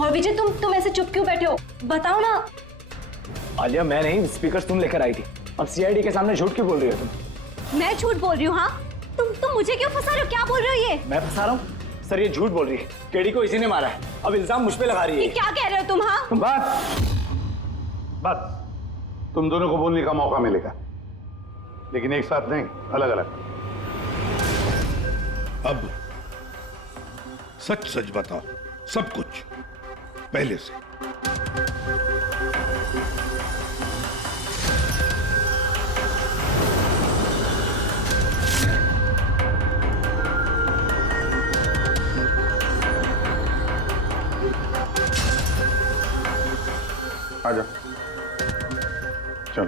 और विजय तुम ऐसे चुप क्यों बैठे हो? बताओ ना। आलिया मैं नहीं, स्पीकर तुम लेकर आई थी। अब सीआईडी के सामने झूठ क्यों बोल रही हो तुम? मैं झूठ बोल रही हूँ? हाँ, तुम मुझे क्यों फंसा रहे हो? क्या बोल रहे हो ये? मैं फंसा रहा हूँ? सर ये झूठ बोल रही है, केडी को इसी ने मारा है। अब इल्जाम मुझ पे लगा रही है। ये क्या कह रहे हो तुम? हाँ बस तुम दोनों को बोलने का मौका मिलेगा, लेकिन एक साथ नहीं, अलग अलग। अब सच सच बताओ, सब कुछ पहले से। आजा, चलो।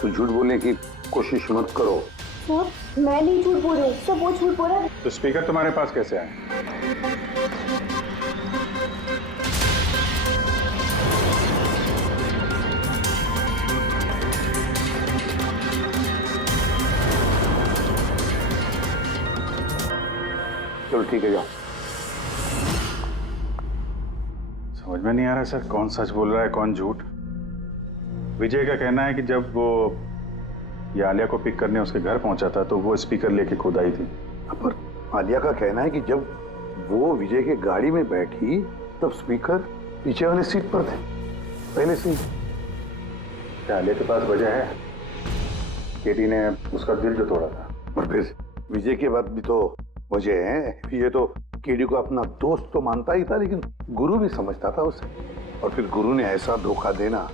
तो झूठ बोलने की कोशिश मत करो। सर मैं नहीं झूठ बोल रही हूँ, सब वो झूठ बोल रहा है। तो स्पीकर तुम्हारे पास कैसे आए? चलो ठीक है, जाओ। समझ में नहीं आ रहा सर, कौन सच बोल रहा है कौन झूठ। विजय का कहना है कि जब वो ये आलिया को पिक करने उसके घर पहुंचा था तो वो स्पीकर लेके खुद आई थी। पर आलिया का कहना है कि जब वो विजय के गाड़ी में बैठी तब स्पीकर पीछे वाली सीट पर थे, पहले से। क्या आलिया के पास वजह है? केडी ने उसका दिल जो तोड़ा था। और फिर विजय के बाद भी तो वजह है। ये तो केडी को अपना दोस्त तो मानता ही था, लेकिन गुरु भी समझता था उसे। और फिर गुरु ने ऐसा धोखा देना,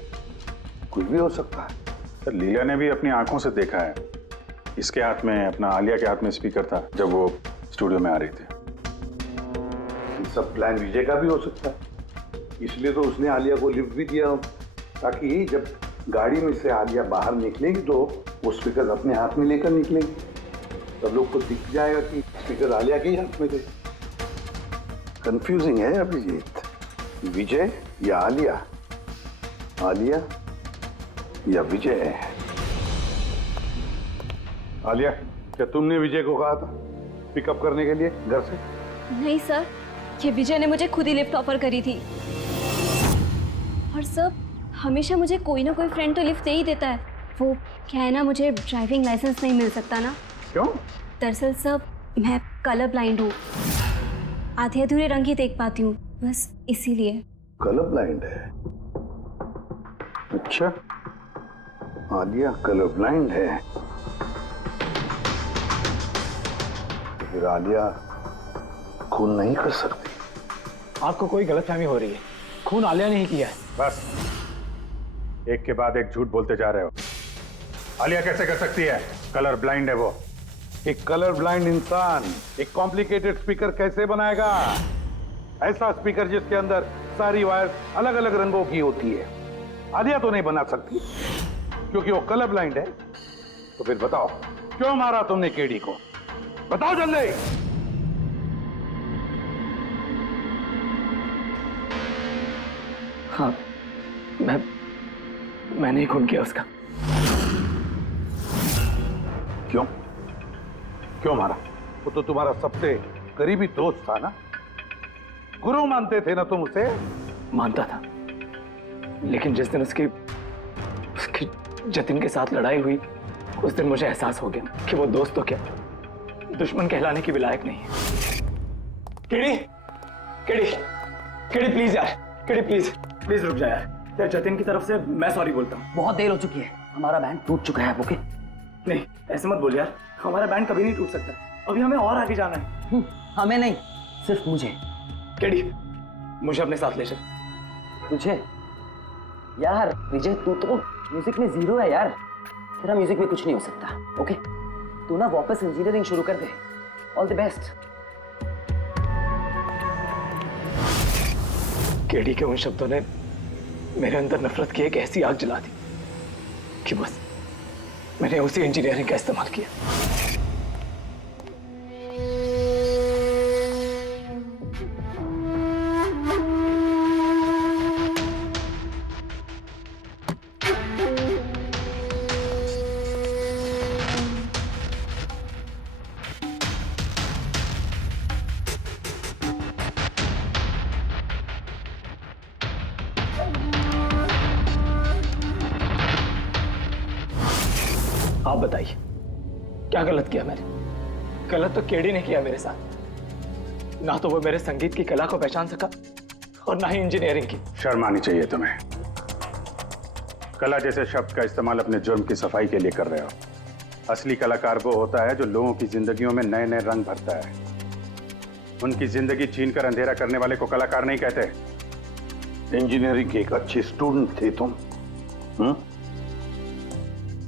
कुछ भी हो सकता है। सर लीला ने भी अपनी आंखों से देखा है, इसके हाथ में, अपना आलिया के हाथ में स्पीकर था जब वो स्टूडियो में आ रही थी। ये सब प्लान विजय का भी हो सकता है, इसलिए तो उसने आलिया को लिफ्ट भी दिया, ताकि जब गाड़ी में से आलिया बाहर निकलेगी तो वो स्पीकर अपने हाथ में लेकर निकलेगी, तब लोग को दिख जाएगा कि स्पीकर आलिया के ही हाथ में थे। कंफ्यूजिंग है अभिजीत, विजय या आलिया, आलिया या विजय। आलिया, क्या तुमने विजय को कहा था पिकअप करने के लिए घर से? नहीं सर, ये विजय ने मुझे खुद ही लिफ्ट ऑफर करी थी। और सर हमेशा मुझे कोई ना कोई फ्रेंड तो लिफ्ट दे ही देता है। वो क्या है ना, मुझे ड्राइविंग लाइसेंस नहीं मिल सकता ना। क्यों? दरअसल सर मैं कलर ब्लाइंड हूँ, आधे अधूरे रंग ही देख पाती हूँ, बस इसीलिए। कलर ब्लाइंड है? अच्छा, आलिया कलर ब्लाइंड है, तो फिर आलिया खून नहीं कर सकती। आपको कोई गलतफहमी हो रही है, खून आलिया ने ही किया है। बस एक के बाद एक झूठ बोलते जा रहे हो। आलिया कैसे कर सकती है? कलर ब्लाइंड है वो। एक कलर ब्लाइंड इंसान एक कॉम्प्लिकेटेड स्पीकर कैसे बनाएगा? ऐसा स्पीकर जिसके अंदर सारी वायर अलग अलग रंगों की होती है, आलिया तो नहीं बना सकती क्योंकि वो कलर ब्लाइंड है। तो फिर बताओ क्यों मारा तुमने केडी को? बताओ जल्दी। हाँ, मैंने ही खून किया उसका। क्यों? क्यों मारा? वो तो तुम्हारा सबसे करीबी दोस्त था ना? गुरु मानते थे ना तुम उसे? मानता था, लेकिन जिस दिन उसकी जतिन के साथ लड़ाई हुई, उस दिन मुझे एहसास हो गया कि वो दोस्त तो क्या, दुश्मन कहलाने की भी लायक नहीं है। केडी, केडी, केडी प्लीज यार, केडी प्लीज रुक जा यार। तेरे जतिन की तरफ से मैं सॉरी बोलता हूँ। बहुत देर हो चुकी है, हमारा बैंड टूट चुका है। ओके? नहीं, ऐसे मत बोल यार, हमारा बैंड कभी नहीं टूट सकता। अभी हमें और आगे जाना है। हमें नहीं, सिर्फ मुझे। केडी, मुझे अपने साथ ले चल। तुझे? यार विजय, तू तो म्यूजिक में जीरो है यार, तेरा म्यूजिक में कुछ नहीं हो सकता। ओके? तू ना वापस इंजीनियरिंग शुरू कर दे। All the best. केडी के उन शब्दों ने मेरे अंदर नफरत की एक ऐसी आग जला दी कि बस मैंने उसी इंजीनियरिंग का इस्तेमाल किया। आप बताइए, क्या गलत किया मैंने? गलत तो केडी ने किया मेरे साथ। ना तो वो मेरे संगीत की कला को पहचान सका और ना ही इंजीनियरिंग की। शर्म आनी चाहिए तुम्हें। कला जैसे शब्द का इस्तेमाल अपने जुर्म की सफाई के लिए कर रहे हो। असली कलाकार वो होता है जो लोगों की जिंदगियों में नए नए रंग भरता है। उनकी जिंदगी छीनकर अंधेरा करने वाले को कलाकार नहीं कहते। इंजीनियरिंग के एक अच्छे स्टूडेंट थे तुम।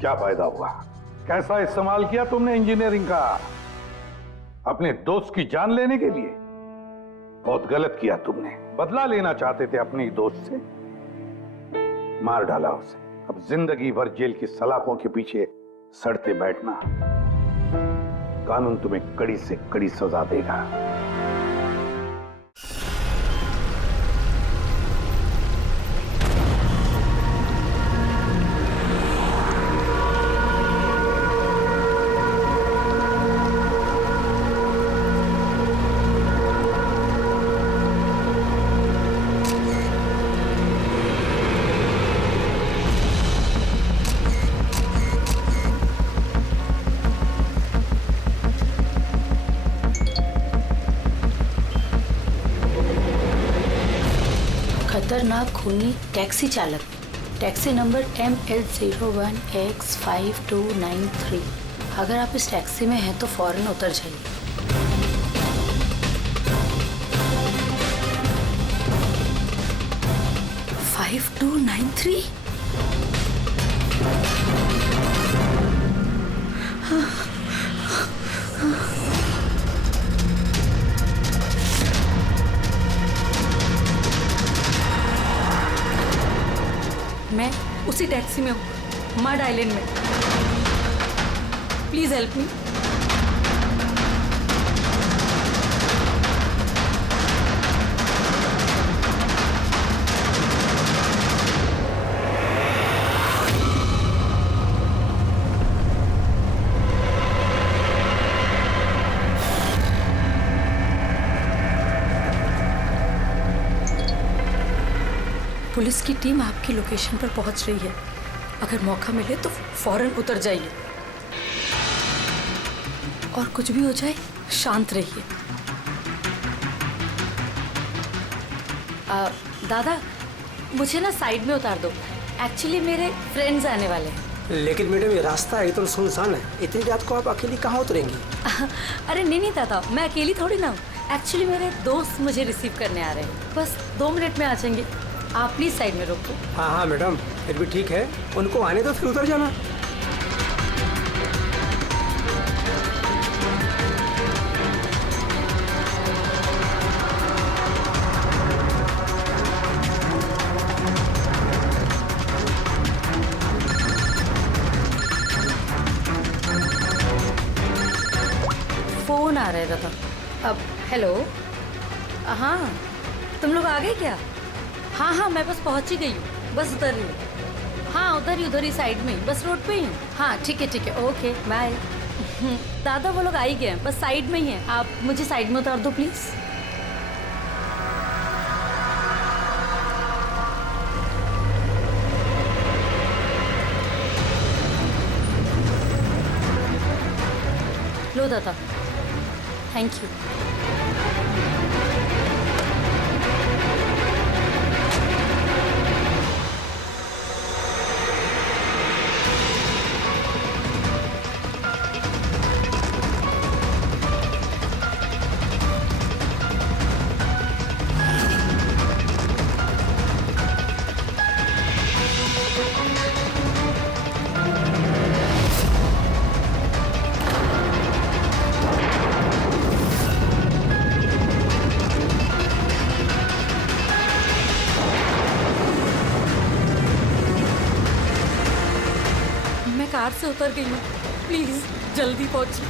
क्या फायदा हुआ? कैसा इस्तेमाल किया तुमने इंजीनियरिंग का? अपने दोस्त की जान लेने के लिए? बहुत गलत किया तुमने। बदला लेना चाहते थे अपने दोस्त से, मार डाला उसे। अब जिंदगी भर जेल की सलाखों के पीछे सड़ते बैठना। कानून तुम्हें कड़ी से कड़ी सजा देगा। खतरनाक खूनी टैक्सी चालक, टैक्सी नंबर ML01X5293। अगर आप इस टैक्सी में हैं तो फौरन उतर जाइए। 5293? मैं उसी टैक्सी में हूँ, मड आइलैंड में। Please help me. पुलिस की टीम आपकी लोकेशन पर पहुंच रही है। अगर मौका मिले तो फौरन उतर जाइए और कुछ भी हो जाए शांत रहिए। दादा, मुझे ना साइड में उतार दो। एक्चुअली मेरे फ्रेंड्स आने वाले हैं। लेकिन मैडम ये रास्ता एकदम सुनसान है, इतनी रात को आप अकेली कहाँ उतरेंगी? अरे नहीं दादा, मैं अकेली थोड़ी ना हूँ। एक्चुअली मेरे दोस्त मुझे रिसीव करने आ रहे हैं, बस 2 मिनट में आ जाएंगे। आप प्लीज साइड में रोको। हाँ मैडम, फिर भी ठीक है, उनको आने दो फिर उतर जाना। जाएगा था। अब हेलो, हाँ तुम लोग आ गए क्या? हाँ हाँ मैं बस पहुंच ही गई हूँ, बस उधर ही हूँ। हाँ उधर ही साइड में, बस रोड पे ही हूँ। हाँ ठीक है, ओके बाय। दादा वो लोग आ ही गए हैं, बस साइड में ही हैं। आप मुझे साइड में उतार दो प्लीज। लो दादा, थैंक यू। कार से उतर गई हूँ, प्लीज जल्दी पहुंचिए।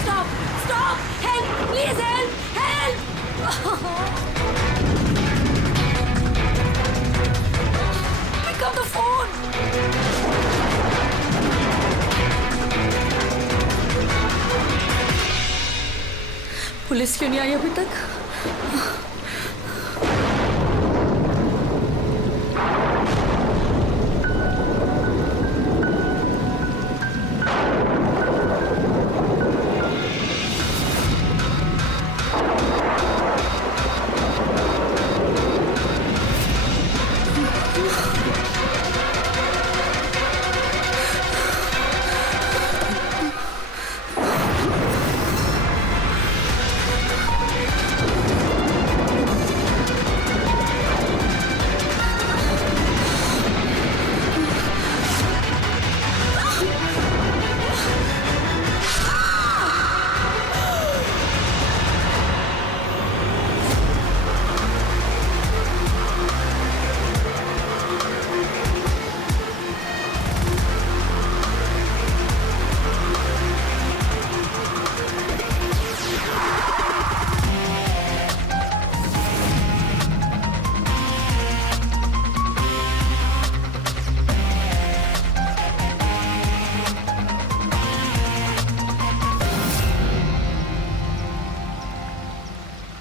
Stop stop, help please, help help. Pick up the phone. Police क्यों नहीं आई अभी तक?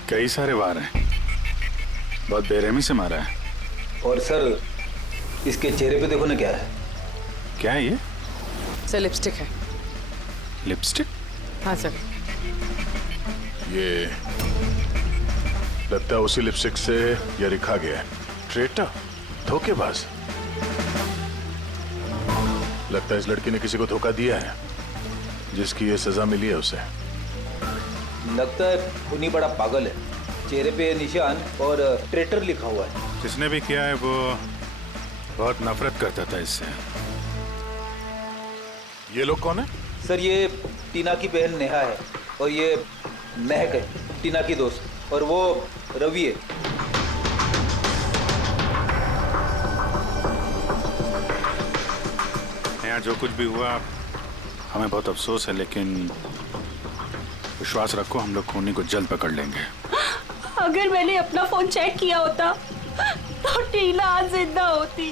कई सारे वार हैं, बहुत बेरहमी से मारा है। और सर इसके चेहरे पे देखो ना क्या है। क्या है ये? सर लिपस्टिक है। लिपस्टिक? हाँ सर। ये लगता है उसी लिपस्टिक से ये लिखा गया है, ट्रेटर, धोखेबाज। लगता है इस लड़की ने किसी को धोखा दिया है, जिसकी ये सजा मिली है उसे। लगता है उन्हीं बड़ा पागल है, चेहरे पे निशान और ट्रेटर लिखा हुआ है। जिसने भी किया है वो बहुत नफरत करता था इससे। ये लोग कौन है? सर ये टीना की बहन नेहा है और ये महक है, टीना की दोस्त, और वो रवि है। यहाँ जो कुछ भी हुआ हमें बहुत अफसोस है, लेकिन विश्वास रखो हम लोग खूनी को जल्द पकड़ लेंगे। अगर मैंने अपना फोन चेक किया होता तो टीना आज जिंदा होती।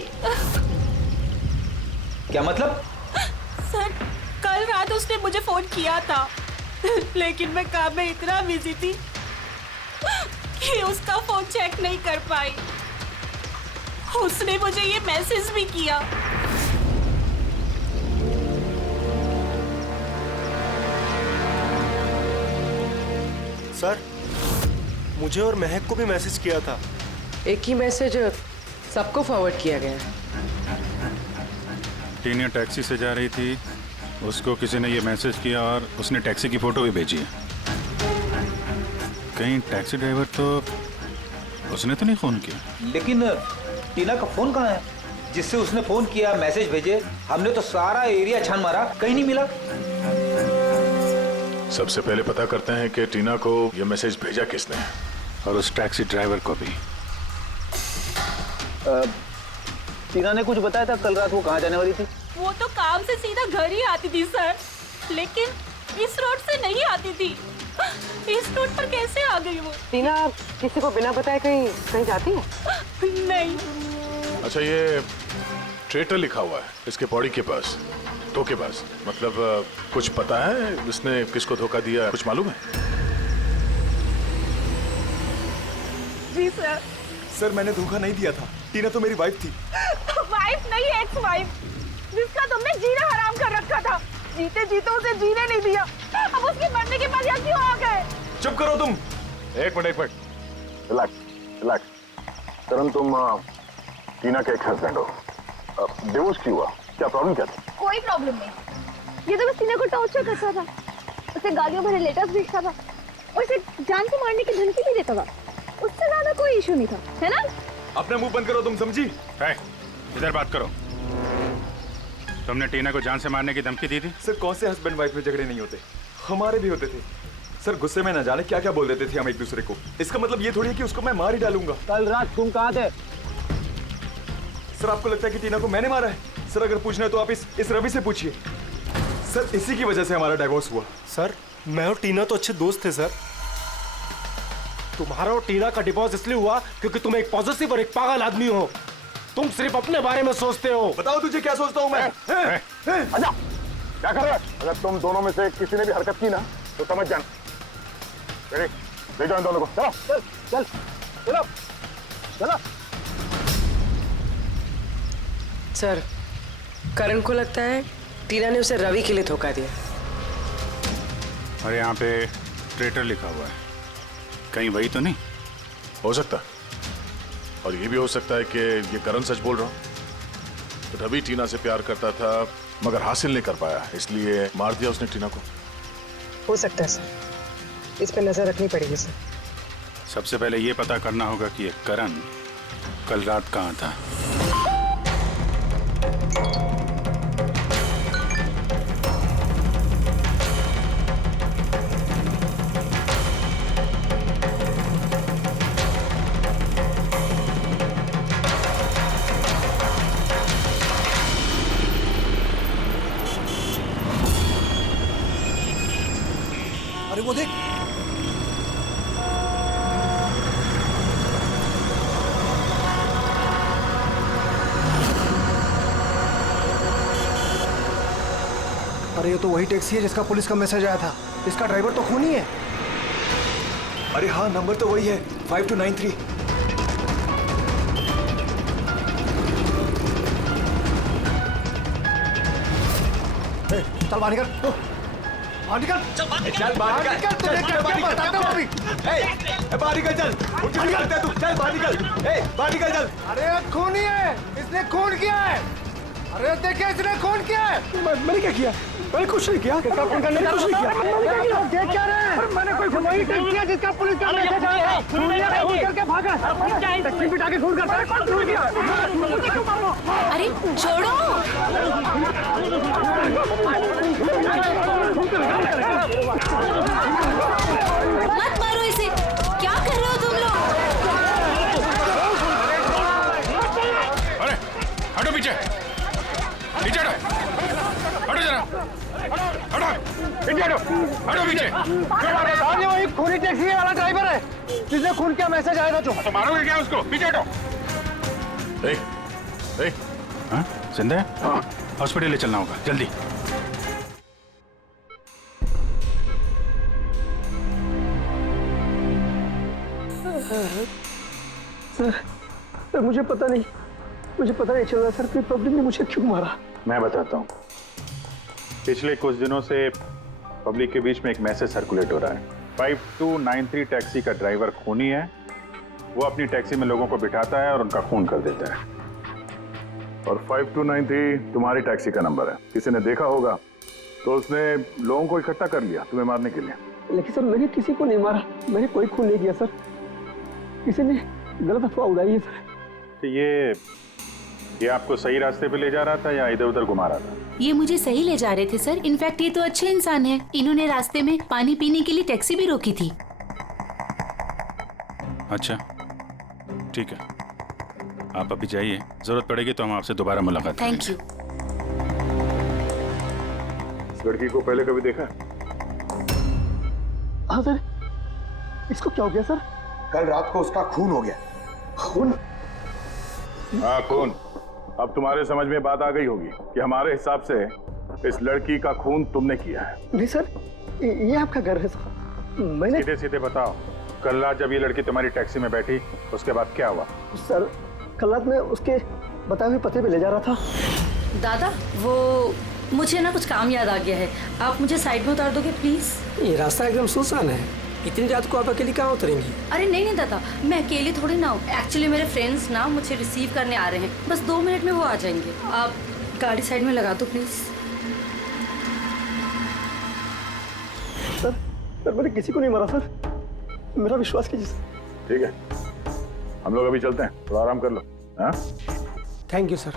क्या मतलब? सर कल रात उसने मुझे फोन किया था, लेकिन मैं काम में इतना बिजी थी कि उसका फोन चेक नहीं कर पाई। उसने मुझे ये मैसेज भी किया। सर मुझे और महक को भी मैसेज किया था। एक ही मैसेज सबको फॉरवर्ड किया गया है। टीना टैक्सी से जा रही थी, उसको किसी ने ये मैसेज किया और उसने टैक्सी की फोटो भी भेजी है। कहीं टैक्सी ड्राइवर तो उसने तो नहीं फोन किया। लेकिन टीना का फोन कहाँ है जिससे उसने फोन किया, मैसेज भेजे? हमने तो सारा एरिया छान मारा, कहीं नहीं मिला। सबसे पहले पता करते हैं कि टीना को ये मैसेज भेजा किसने, और उस टैक्सी ड्राइवर को भी। टीना ने कुछ बताया था कल रात वो कहाँ जाने वाली थी? वो तो काम से सीधा घर ही आती थी सर, लेकिन इस रोड से नहीं आती थी, इस रोड पर कैसे आ गई वो? टीना किसी को बिना बताए कहीं कहीं जाती है? नहीं। अच्छा, ये ट्रेटर लिखा हुआ है इसके बॉडी के पास, धोखेबाज, मतलब कुछ पता है इसने किसको धोखा दिया, कुछ मालूम है? जी सर। सर मैंने धोखा नहीं दिया था, टीना तो मेरी वाइफ थी। वाइफ नहीं, एक्स वाइफ, जिसका तुमने जीना हराम कर रखा था। जीते जीते उसे जीने नहीं दिया, अब उसके मरने के बाद यहाँ क्यों आ गए? चुप करो तुम। एक मिनट रिलैक्स रिलैक्स। करण, तुम टीना के एक हस्बैंड हो, डिवोर्स क्यों हुआ, क्या प्रॉब्लम क्या थी? कोई प्रॉब्लम नहीं, ये तो बस टीना को टॉर्चर करता था, उसे गालियों भरे लेटर्स भेजता था और उसे जान से मारने की धमकी भी देता था। उससे ज्यादा कोई इशू नहीं था, है ना? अपना मुंह बंद करो तुम, समझी? इधर बात करो। तुमने टीना को जान से मारने की धमकी दी थी? सर कौन से हस्बैंड वाइफ में झगड़े नहीं होते, हमारे भी होते थे। सर गुस्से में न जाने क्या क्या बोल देते थे हम एक दूसरे को। इसका मतलब ये थोड़ी है कि उसको मैं मार ही डालूंगा। कल रात तुम कहाँ थे? सर आपको लगता है कि टीना को मैंने मारा है? सर अगर पूछना है तो आप इस रवि से पूछिए। सर इसी की वजह से हमारा डाइवोर्स हुआ। सर मैं और टीना तो अच्छे दोस्त थे सर। तुम्हारा और टीना का डिवोर्स इसलिए हुआ क्योंकि तुम एक पॉजिटिव और एक पागल आदमी हो। तुम सिर्फ अपने बारे में सोचते हो। बताओ तुझे क्या सोचता हूँ मैं? अच्छा, क्या कर रहा है? अगर तुम दोनों में से किसी ने भी हरकत की ना तो समझ जाना। ले जाओ इन दोनों को। चलो चल चल चलो चलो। सर करण को लगता है टीना ने उसे रवि के लिए धोखा दिया। और यहाँ पे ट्रेटर लिखा हुआ है, कहीं वही तो नहीं? हो सकता, और ये भी हो सकता है कि ये करण सच बोल रहा हूँ। रवि टीना से प्यार करता था मगर हासिल नहीं कर पाया, इसलिए मार दिया उसने टीना को। हो सकता है सर, इस पे नजर रखनी पड़ेगी सर। सबसे पहले ये पता करना होगा कि ये करण कल रात कहाँ था। अरे वो देख, अरे ये तो वही टैक्सी है जिसका पुलिस का मैसेज आया था। इसका ड्राइवर तो खूनी है। अरे हाँ, नंबर तो वही है, 5293। चल बाहर निकल, बाहर निकल, चल बाहर निकल, चल बाहर निकल, चल उठ के निकलते तू, चल बाहर निकल, बाहर निकल चल। अरे खूनी है, इसने खून किया है। अरे देखिए इसने खून किया है। मैंने क्या किया? मैंने कुछ नहीं किया। किसका खून करने का कुछ नहीं किया। देख क्या रहे हैं? मैंने कोई खून नहीं किया जिसका पुलिस का मैसेज आया है। खून करके भागा। टैक्सी बिठा के खून करता है। कौन खून किया? अरे छोड़ो। मत मारो इसे, क्या कर रहे हो तुम लोग? अरे हटो पीछे, पीछे हटो, हटो जरा, हटो पीछे, हटो पीछे। सामने वही खूनी टैक्सी वाला ड्राइवर है जिसने खून किया मैसेज आया था। जो तो मारोगे क्या उसको? पीछे हटो। हाँ जिंदा है? हाँ, हॉस्पिटल ले चलना होगा जल्दी। सर मुझे पता नहीं चल रहा सर कि पब्लिक ने मुझे क्यों मारा। मैं बताता हूँ। पिछले कुछ दिनों से पब्लिक के बीच में एक मैसेज सर्कुलेट हो रहा है। 5293 टैक्सी का ड्राइवर खूनी है। वो अपनी टैक्सी में लोगों को बिठाता है और उनका खून कर देता है। और 5293 तुम्हारी टैक्सी का नंबर है। किसी ने देखा होगा तो उसने लोगों को इकट्ठा कर लिया तुम्हें मारने के लिए। लेकिन सर मैंने किसी को नहीं मारा, मैंने कोई खून नहीं किया सर। किसी ने गलत अफवाह उड़ाई है सर। तो ये आपको सही रास्ते पे ले जा रहा था या इधर उधर घुमा रहा था? ये मुझे सही ले जा रहे थे सर। इनफैक्ट ये तो अच्छे इंसान हैं। इन्होंने रास्ते में पानी पीने के लिए टैक्सी भी रोकी थी। अच्छा ठीक है, आप अभी जाइए, जरूरत पड़ेगी तो हम आपसे दोबारा मुलाकात करेंगे। Thank you. इस लड़की को पहले कभी देखा है? हाँ सर, इसको क्या हो गया सर? कल रात को उसका खून हो गया। खून? हाँ खून। अब तुम्हारे समझ में बात आ गई होगी कि हमारे हिसाब से इस लड़की का खून तुमने किया है। नहीं सर, ये आपका घर है सर। मैंने सीधे सीधे बताओ, कल रात जब ये लड़की तुम्हारी टैक्सी में बैठी उसके बाद क्या हुआ? सर, कल रात मैं उसके बताए हुए पते पे ले जा रहा था। दादा, वो मुझे ना कुछ काम याद आ गया है, आप मुझे साइड में उतार दोगे प्लीज? ये रास्ता एकदम सुनसान है, इतनी रात को आप अकेली कहाँ उतरेंगी? अरे नहीं दादा, मैं अकेली थोड़ी ना हूँ। एक्चुअली मेरे फ्रेंड्स ना मुझे रिसीव करने आ रहे हैं, बस 2 मिनट में वो आ जाएंगे। आप गाड़ी साइड में लगा दो प्लीज। सर मैंने किसी को नहीं मारा सर, मेरा विश्वास कीजिए सर। ठीक है, हम लोग अभी चलते हैं, थोड़ा आराम कर लो। हाँ, थैंक यू सर,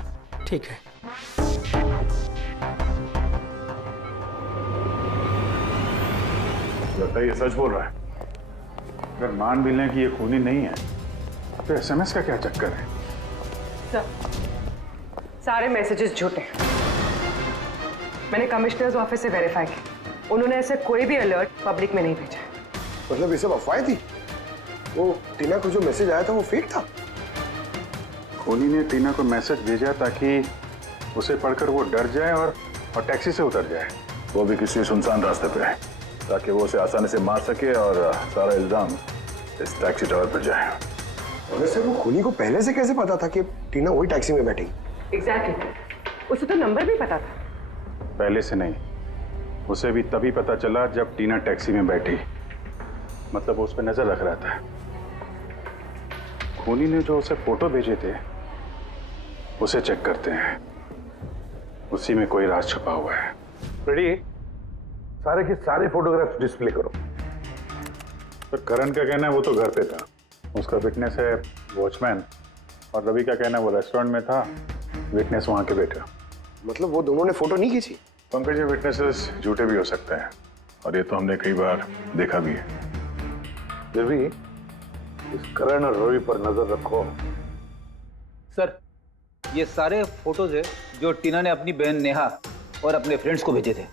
ठीक है। लगता है ये सच बोल रहा है। अगर मान भी लें कि ये खूनी नहीं है तो एसएमएस का क्या चक्कर है? सर, सारे मैसेजेस झूठे हैं। मैंने कमिश्नर्स ऑफिस से वेरीफाई किया, उन्होंने ऐसे कोई भी अलर्ट पब्लिक में नहीं भेजा है। मतलब ये सब अफवाहें थी? वो टीना को जो मैसेज आया था वो फेक था? खूनी ने टीना को मैसेज भेजा ताकि उसे पढ़कर वो डर जाए और टैक्सी से उतर जाए, वो भी किसी सुनसान रास्ते पे, ताकि वो उसे आसानी से मार सके और सारा इल्जाम इस टैक्सी ड्राइवर पर जाए। वैसे वो खूनी को पहले से कैसे पता था कि टीना वही टैक्सी में बैठेगी? एग्जैक्टली, उसे तो नंबर भी पता था। पहले से नहीं, उसे भी तभी पता चला जब टीना टैक्सी में बैठी, मतलब वो उस पर नजर रख रहा था। खूनी ने जो उसे फोटो भेजे थे उसे चेक करते हैं, उसी में कोई राज छुपा हुआ है। रेडी? सारे के सारे फोटोग्राफ्स डिस्प्ले करो। पर करण का कहना है वो तो घर पे था, उसका विटनेस है वॉचमैन, और रवि का कहना है वो रेस्टोरेंट में था, विटनेस वहां के बेटा। मतलब वो दोनों ने फोटो नहीं खींची? पंकज, ये विटनेसेस झूठे भी हो सकते हैं और ये तो हमने कई बार देखा भी है। फिर भी इस करण और रवि पर नजर रखो। सर, ये सारे फोटोज है जो टीना ने अपनी बहन नेहा और अपने फ्रेंड्स को भेजे थे।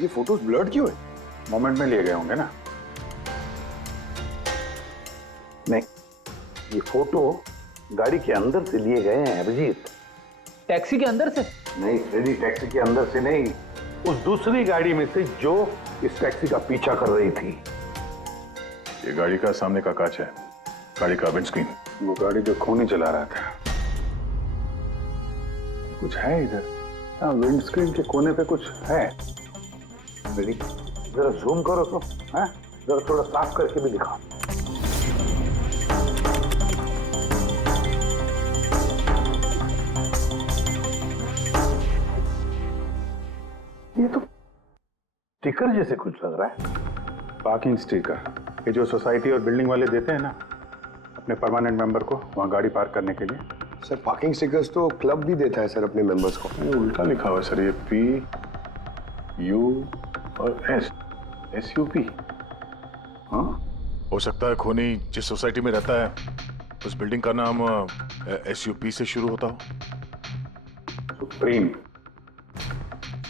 ये फोटोज ब्लर्ड क्यों है? मोमेंट में लिए गए होंगे ना। नहीं, ये फोटो गाड़ी के अंदर से लिए गए हैं अभिजीत। टैक्सी के अंदर से? नहीं रेडी, टैक्सी के अंदर से नहीं, उस दूसरी गाड़ी में से जो इस टैक्सी का पीछा कर रही थी। ये गाड़ी का सामने का कांच है, गाड़ी का विंडस्क्रीन। वो गाड़ी जो खूनी चला रहा था। कुछ है इधर? हाँ, विंडस्क्रीन के कोने पे कुछ है। रेडी, जरा जूम करो तो, हाँ, जरा थोड़ा साफ करके भी दिखाओ। ये तो स्टिकर जैसे कुछ लग रहा है। पार्किंग स्टिकर, ये जो सोसाइटी और बिल्डिंग वाले देते हैं ना अपने परमानेंट मेंबर को वहाँ गाड़ी पार्क करने के लिए। सर, पार्किंग स्टिकर्स तो क्लब भी देता है सर अपने मेंबर्स को। ये उल्टा लिखा हुआ है सर, ये PU और SUP। हाँ, हो सकता है खूनी जिस सोसाइटी में रहता है उस बिल्डिंग का नाम SUP से शुरू होता हो। सुप्रीम,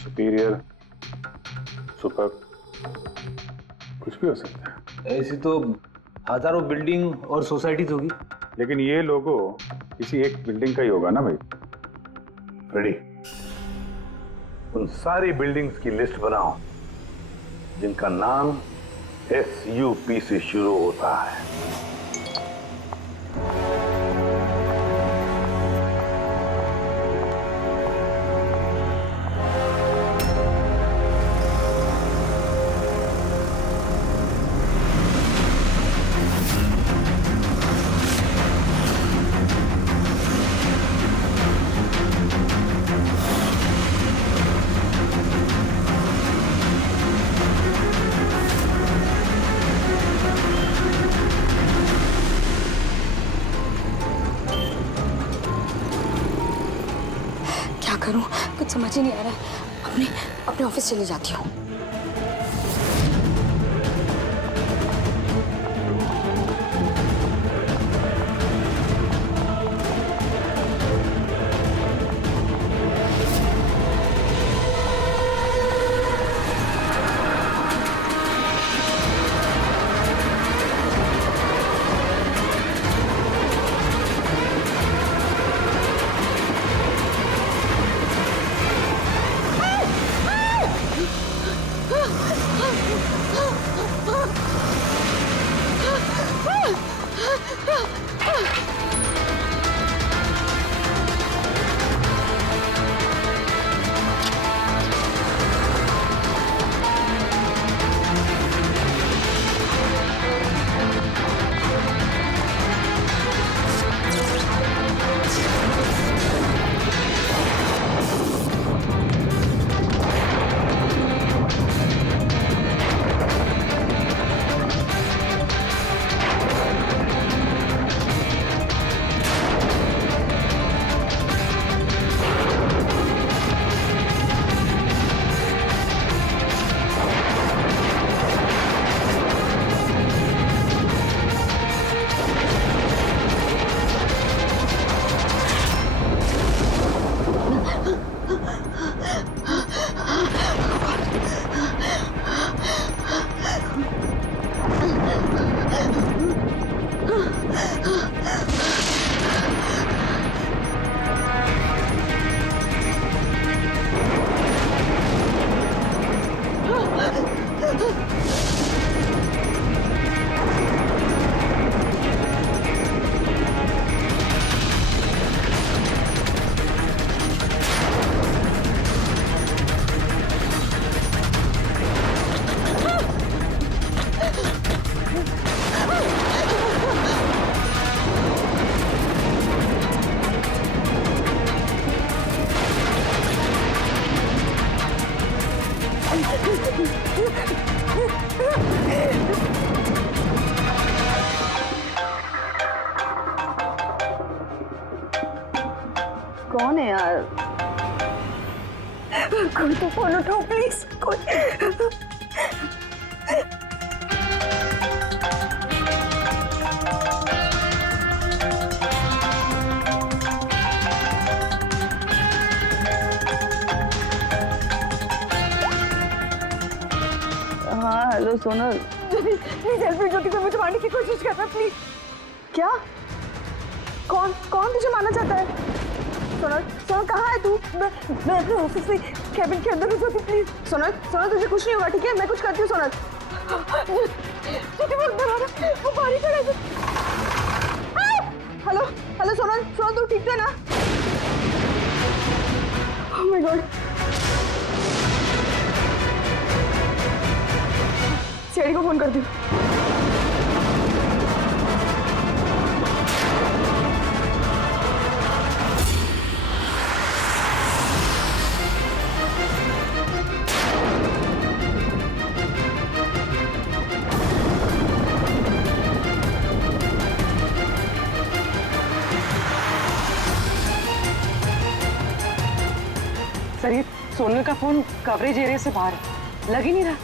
सुपीरियर, सुपर, कुछ भी हो सकता है। ऐसी तो हजारों बिल्डिंग और सोसाइटीज होगी, लेकिन ये लोगो किसी एक बिल्डिंग का ही होगा ना भाई। रेडी, उन सारी बिल्डिंग्स की लिस्ट बनाओ जिनका नाम SUP से शुरू होता है। करूं, कुछ समझ ही नहीं आ रहा है। अपने ऑफिस चली जाती हूँ। कौन है यार? कोई तो फोन उठाओ प्लीज। कोई हाँ hello Sonal. Please help me, Jyoti को मुझे मारने की कोशिश कर रहा है प्लीज। क्या? कौन कौन तुझे मारना चाहता है? सोनल सोनल कहाँ है तू? मैं अपने ऑफिस में कैबिन के अंदर हूँ ज्योति प्लीज। सोनल सोनल तुझे कुछ नहीं होगा ठीक है? मैं कुछ करती हूँ सोनल। ज्योति वो अंदर आ रहा है, वो बाहर ही खड़ा है। हेलो हेलो सोनल सोनल तू ठीक है ना? Oh my God. सीआईडी को फोन कर दी। सर ये सोनल का फोन कवरेज एरिया से बाहर है, लग ही नहीं रहा।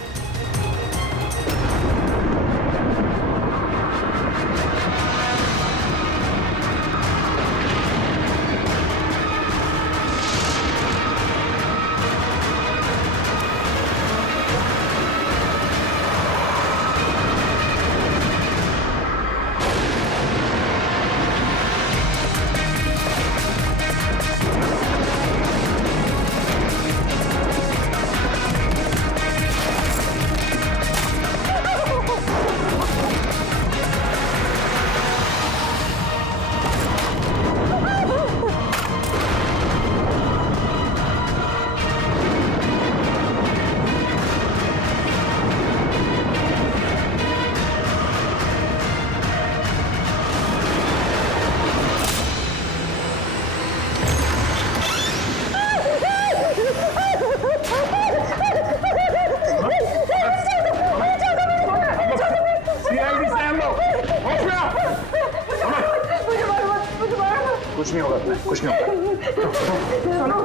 कुछ नहीं होगा तुम्हें, कुछ नहीं होगा। सुनो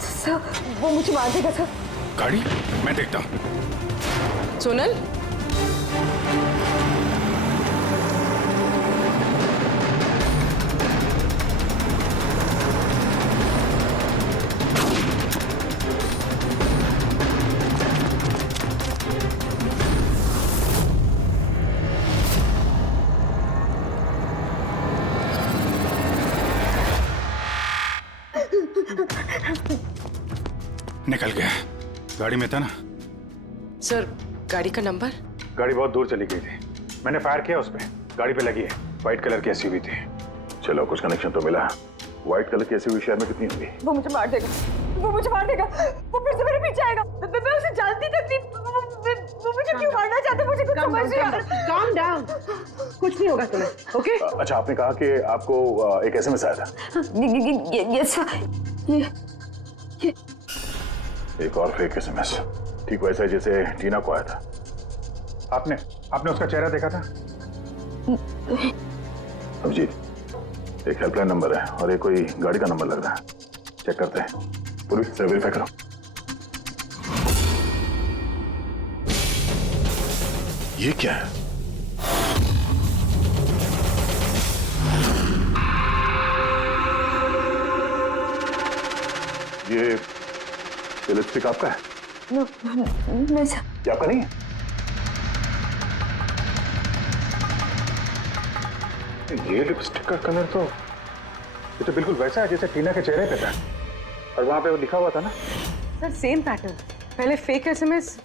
सर वो मुझे मार देगा सर। गाड़ी मैं देखता हूँ। सोनल निकल गया। गाड़ी में था ना? सर गाड़ी का नंबर? गाड़ी बहुत दूर चली गई थी, मैंने फायर किया उस पे, गाड़ी पे लगी है। व्हाइट कलर की एसयूवी थी। चलो कुछ कनेक्शन तो मिला। व्हाइट कलर की एसयूवी शहर में कितनी होगी? वो मुझे मार देगा, वो मुझे मार देगा, वो फिर से मेरे पीछे आएगा। मैं उसे जानती तक नहीं। वो मुझे क्यों मारना चाहते? मुझे कुछ समझ नहीं आ रहा। Calm down. कुछ नहीं होगा तुम्हें, ओके? अच्छा आपने कहा कि आपको एक एसएमएस आया था। यस ये एक और फेक एसएमएस, ठीक वैसा ही जैसे टीना को आया था। आपने उसका चेहरा देखा था? अभिजीत एक हेल्पलाइन नंबर है और एक कोई गाड़ी का नंबर लग रहा है, चेक करते हैं। पूरी से वेरीफाई करो। ये क्या है? ये लिपस्टिक आपका है? ये आपका नहीं है? ये लिपस्टिक का कलर तो ये तो बिल्कुल वैसा है जैसे टीना के चेहरे पे था, और वहां पे वो लिखा हुआ था ना। सर सेम पैटर्न, पहले फेक एसएमएस,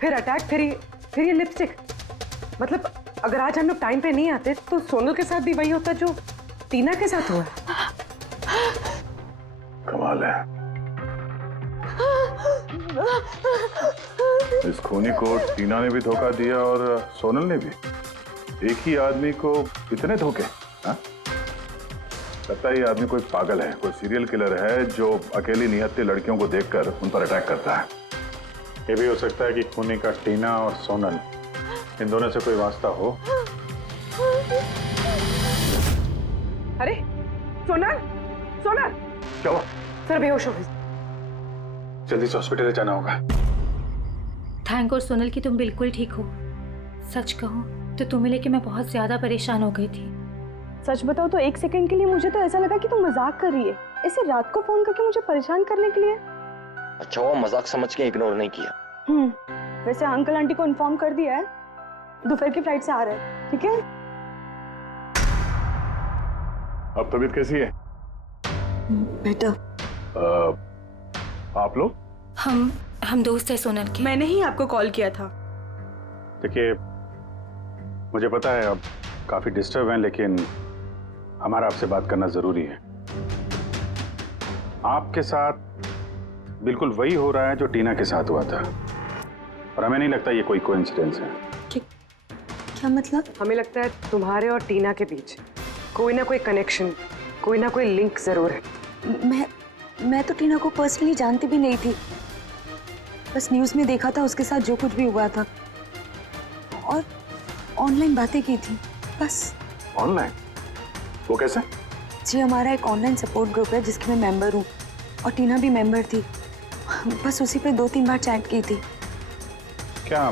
फिर अटैक, फिर ये लिपस्टिक। मतलब अगर आज हम लोग टाइम पे नहीं आते तो सोनल के साथ भी वही होता जो टीना के साथ हुआ। कमाल है। इस खूनी को टीना ने भी धोखा दिया और सोनल ने भी। एक ही आदमी को इतने धोखे? हाँ? लगता है ये आदमी कोई पागल है, कोई सीरियल किलर है जो अकेली निहत्थे लड़कियों को देखकर उन पर अटैक करता है। ये भी हो सकता है कि खूनी का टीना और सोनल, इन दोनों से कोई वास्ता हो। अरे सोनल, सोनल क्या हुआ? सर बेहोश हो गई। जल्दी से हॉस्पिटल जाना होगा। थैंक गॉड सोनल कि तुम बिल्कुल ठीक हो। सच कहूँ तो तुम्हें लेके मैं बहुत ज्यादा परेशान हो गई थी। सच बताओ तो एक सेकंड के लिए मुझे तो ऐसा लगा कि तुम मजाक कर रही है, ऐसे रात को फोन करके मुझे परेशान करने के लिए। अच्छा वो मजाक समझ के इग्नोर नहीं किया। वैसे अंकल आंटी को इन्फॉर्म कर दिया है, दोपहर की फ्लाइट से आ रहे हैं, ठीक है? अब तबीयत कैसी है? बेटा आप लोग? हम दोस्त हैं सोनल के। मैंने ही आपको कॉल किया था। देखिए, मुझे पता है अब काफी डिस्टर्ब हैं, लेकिन हमारा आपसे बात करना जरूरी है। आपके साथ बिल्कुल वही हो रहा है जो टीना के साथ हुआ था, और हमें नहीं लगता ये कोई कोइंसिडेंस है। क्या मतलब? हमें लगता है तुम्हारे और टीना के बीच कोई ना कोई कनेक्शन, कोई ना कोई लिंक जरूर है। मैं तो टीना को पर्सनली जानती भी नहीं थी, बस न्यूज़ में देखा था उसके साथ जो कुछ भी हुआ था, और ऑनलाइन बातें की थी बस। ऑनलाइन? वो कैसे? जी हमारा एक ऑनलाइन सपोर्ट ग्रुप है जिसकी मैं मेंबर हूँ, और टीना भी मेंबर थी। बस उसी पे 2-3 बार चैट की थी। क्या,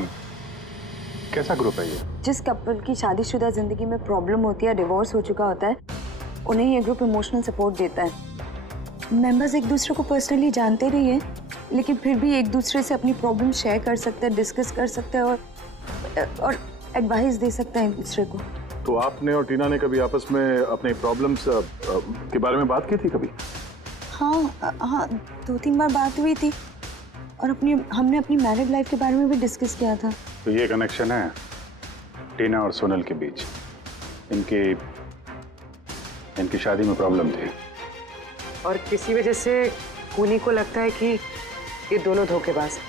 कैसा ग्रुप है ये? जिस कपल की शादीशुदा जिंदगी में प्रॉब्लम होती है, डिवोर्स हो चुका होता है, उन्हें ये ग्रुप इमोशनल सपोर्ट देता है। मेंबर्स एक दूसरे को पर्सनली जानते नहीं है, लेकिन फिर भी एक दूसरे से अपनी प्रॉब्लम शेयर कर सकते हैं, डिस्कस कर सकते हैं और एडवाइस दे सकते हैं एक दूसरे को। तो आपने और टीना ने कभी आपस में अपने प्रॉब्लम्स के बारे में बात की थी कभी? हाँ 2-3 बार बात हुई थी, और हमने अपनी मैरिड लाइफ के बारे में भी डिस्कस किया था। तो ये कनेक्शन है टीना और सोनल के बीच। इनकी शादी में प्रॉब्लम थी, और किसी वजह से खूनी को लगता है कि ये दोनों धोखेबाज हैं।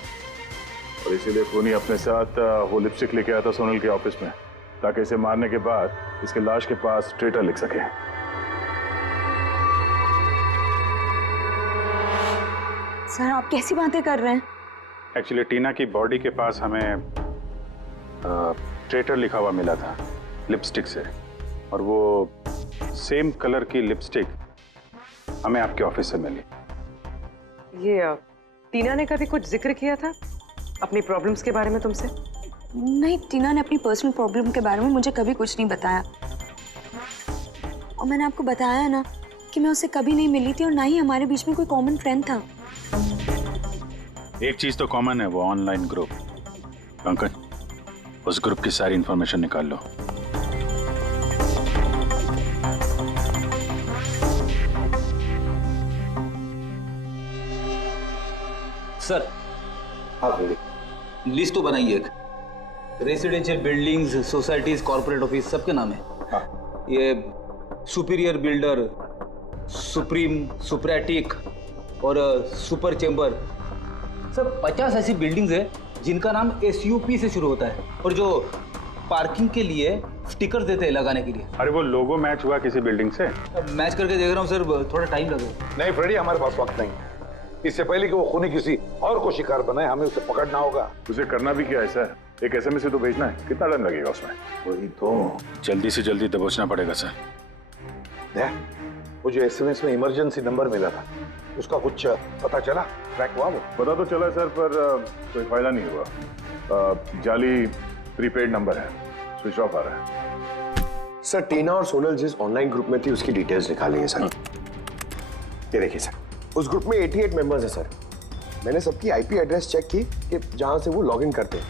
और इसीलिए खूनी अपने साथ वो लिपस्टिक लेके आया था सोनल के ऑफिस में, ताकि इसे मारने के बाद इसके लाश के पास ट्रेटर लिख सके। सर आप कैसी बातें कर रहे हैं? एक्चुअली टीना की बॉडी के पास हमें ट्रेटर लिखा हुआ मिला था लिपस्टिक से, और वो सेम कलर की लिपस्टिक हमें आपके ऑफिस से मिली। ये टीना ने कभी कुछ जिक्र किया था अपनी प्रॉब्लम्स के बारे में तुमसे? नहीं, टीना ने अपनी पर्सनल प्रॉब्लम के बारे में मुझे कभी कुछ नहीं बताया, और मैंने आपको बताया ना कि मैं उससे कभी नहीं मिली थी, और ना ही हमारे बीच में कोई कॉमन फ्रेंड था। एक चीज तो कॉमन है, वो ऑनलाइन ग्रुप। पंकज, उस ग्रुप की सारी इंफॉर्मेशन निकाल लो। सर, हाँ लिस्ट तो बनाइए। एक residential buildings, societies, corporate office सबके नाम है। हाँ। ये सुपीरियर बिल्डर, सुप्रीम, सुप्रेटिक और सुपर चेंबर, सब 50 ऐसी बिल्डिंग्स है जिनका नाम SUP से शुरू होता है, और जो पार्किंग के लिए स्टिकर देते हैं लगाने के लिए। अरे वो लोगो मैच हुआ किसी बिल्डिंग से? मैच करके देख रहा हूँ सर, थोड़ा टाइम लगेगा। नहीं फ्रेडी, हमारे पास वक्त नहीं। इससे पहले कि वो खूनी किसी और को शिकार बनाए, हमें उसे पकड़ना होगा। उसे करना भी क्या है सर? एक SMS से तो भेजना है, कितना टाइम लगेगा उसमें? वही तो, जल्दी से जल्दी दबोचना पड़ेगा सर। वो जो SMS में इमरजेंसी नंबर मिला था, उसका कुछ पता चला? ट्रैक हुआ? वो पता तो चला सर, पर कोई फायदा नहीं हुआ। जाली प्रीपेड नंबर है, स्विच ऑफ आ रहा है। सर टीना और सोनल जिस ऑनलाइन ग्रुप में थी उसकी डिटेल्स निकाली है सर। ये देखिए सर, उस ग्रुप में 88 मेंबर्स हैं सर। मैंने सबकी IP एड्रेस चेक की कि जहां से वो लॉगिन करते हैं।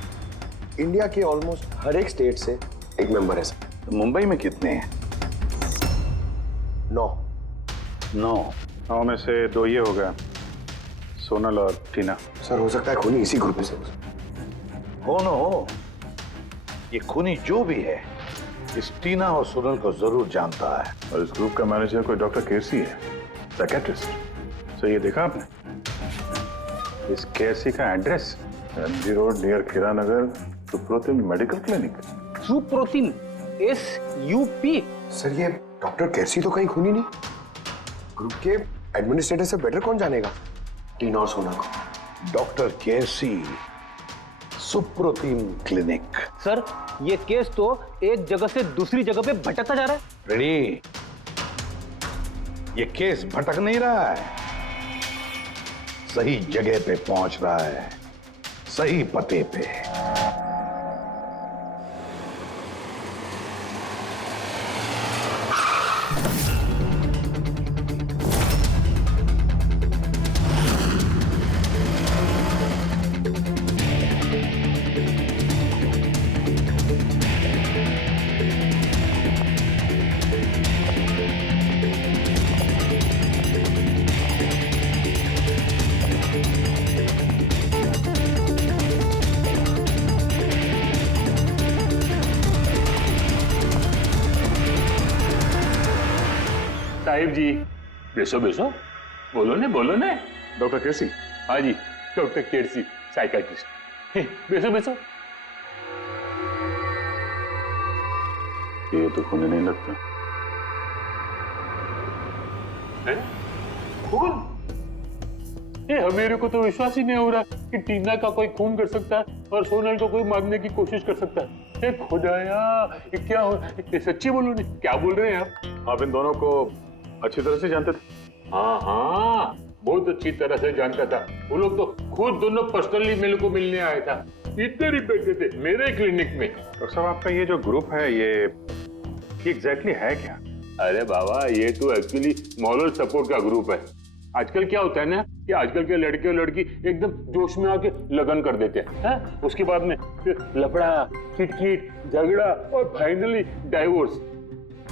इंडिया के ऑलमोस्ट हर एक स्टेट से एक मेंबर है सर। तो मुंबई में कितने हैं? 9 में से 2 ये हो गया, सोनल और टीना। सर हो सकता है खूनी इसी ग्रुप में से हो न हो, ये खूनी जो भी है इस टीना और सोनल को जरूर जानता है। और इस ग्रुप का मैनेजर कोई डॉक्टर केसी है, साइकियाट्रिस्ट। सो ये देखा आपने? इस केसी का एड्रेस MG रोड नियर किरा नगर, Suprotim medical clinic. Suprotim SUP? Sir ये डॉक्टर केसी तो कहीं खूनी नहीं। ग्रुप के एडमिनिस्ट्रेटर से बेटर कौन जानेगा टीना और सोना को? डॉक्टर केसी सुप्रोटीन क्लिनिक। सर ये केस तो एक जगह से दूसरी जगह पे भटकता जा रहा है। रेडी, ये केस भटक नहीं रहा है, सही जगह पे पहुंच रहा है, सही पते पे। साहिब जी, बेसो बेसो, बोलो ने डॉक्टर केसी? हाँ जी, डॉक्टर केसी, साइकाट्रिस्ट। बेसो बेसो। ये तो खून नहीं लगता। खून? मेरे को तो विश्वास ही नहीं हो रहा कि टीना का कोई खून कर सकता है और सोनल को कोई मारने की कोशिश कर सकता है। खुदाया, ये क्या हो? ये सच्ची बोलो नहीं, क्या बोल रहे हैं आप इन दोनों को अच्छी तरह से जानते थे? हाँ, बहुत अच्छी तरह से जानता था। वो लोग तो खुद दोनों पर्सनली मेरे को मिलने आए था। इतने बैठे थे मेरे क्लिनिक में। डॉक्टर साहब, आपका ये जो ग्रुप है ये एग्जैक्टली है क्या? अरे बाबा, ये तो एक्चुअली मॉरल सपोर्ट का ग्रुप है। आजकल क्या होता है ना कि आजकल के लड़के और लड़की एकदम जोश में आके लगन कर देते हैं, उसके बाद में फिर लफड़ा, खिटखिट, झगड़ा और फाइनली डाइवोर्स।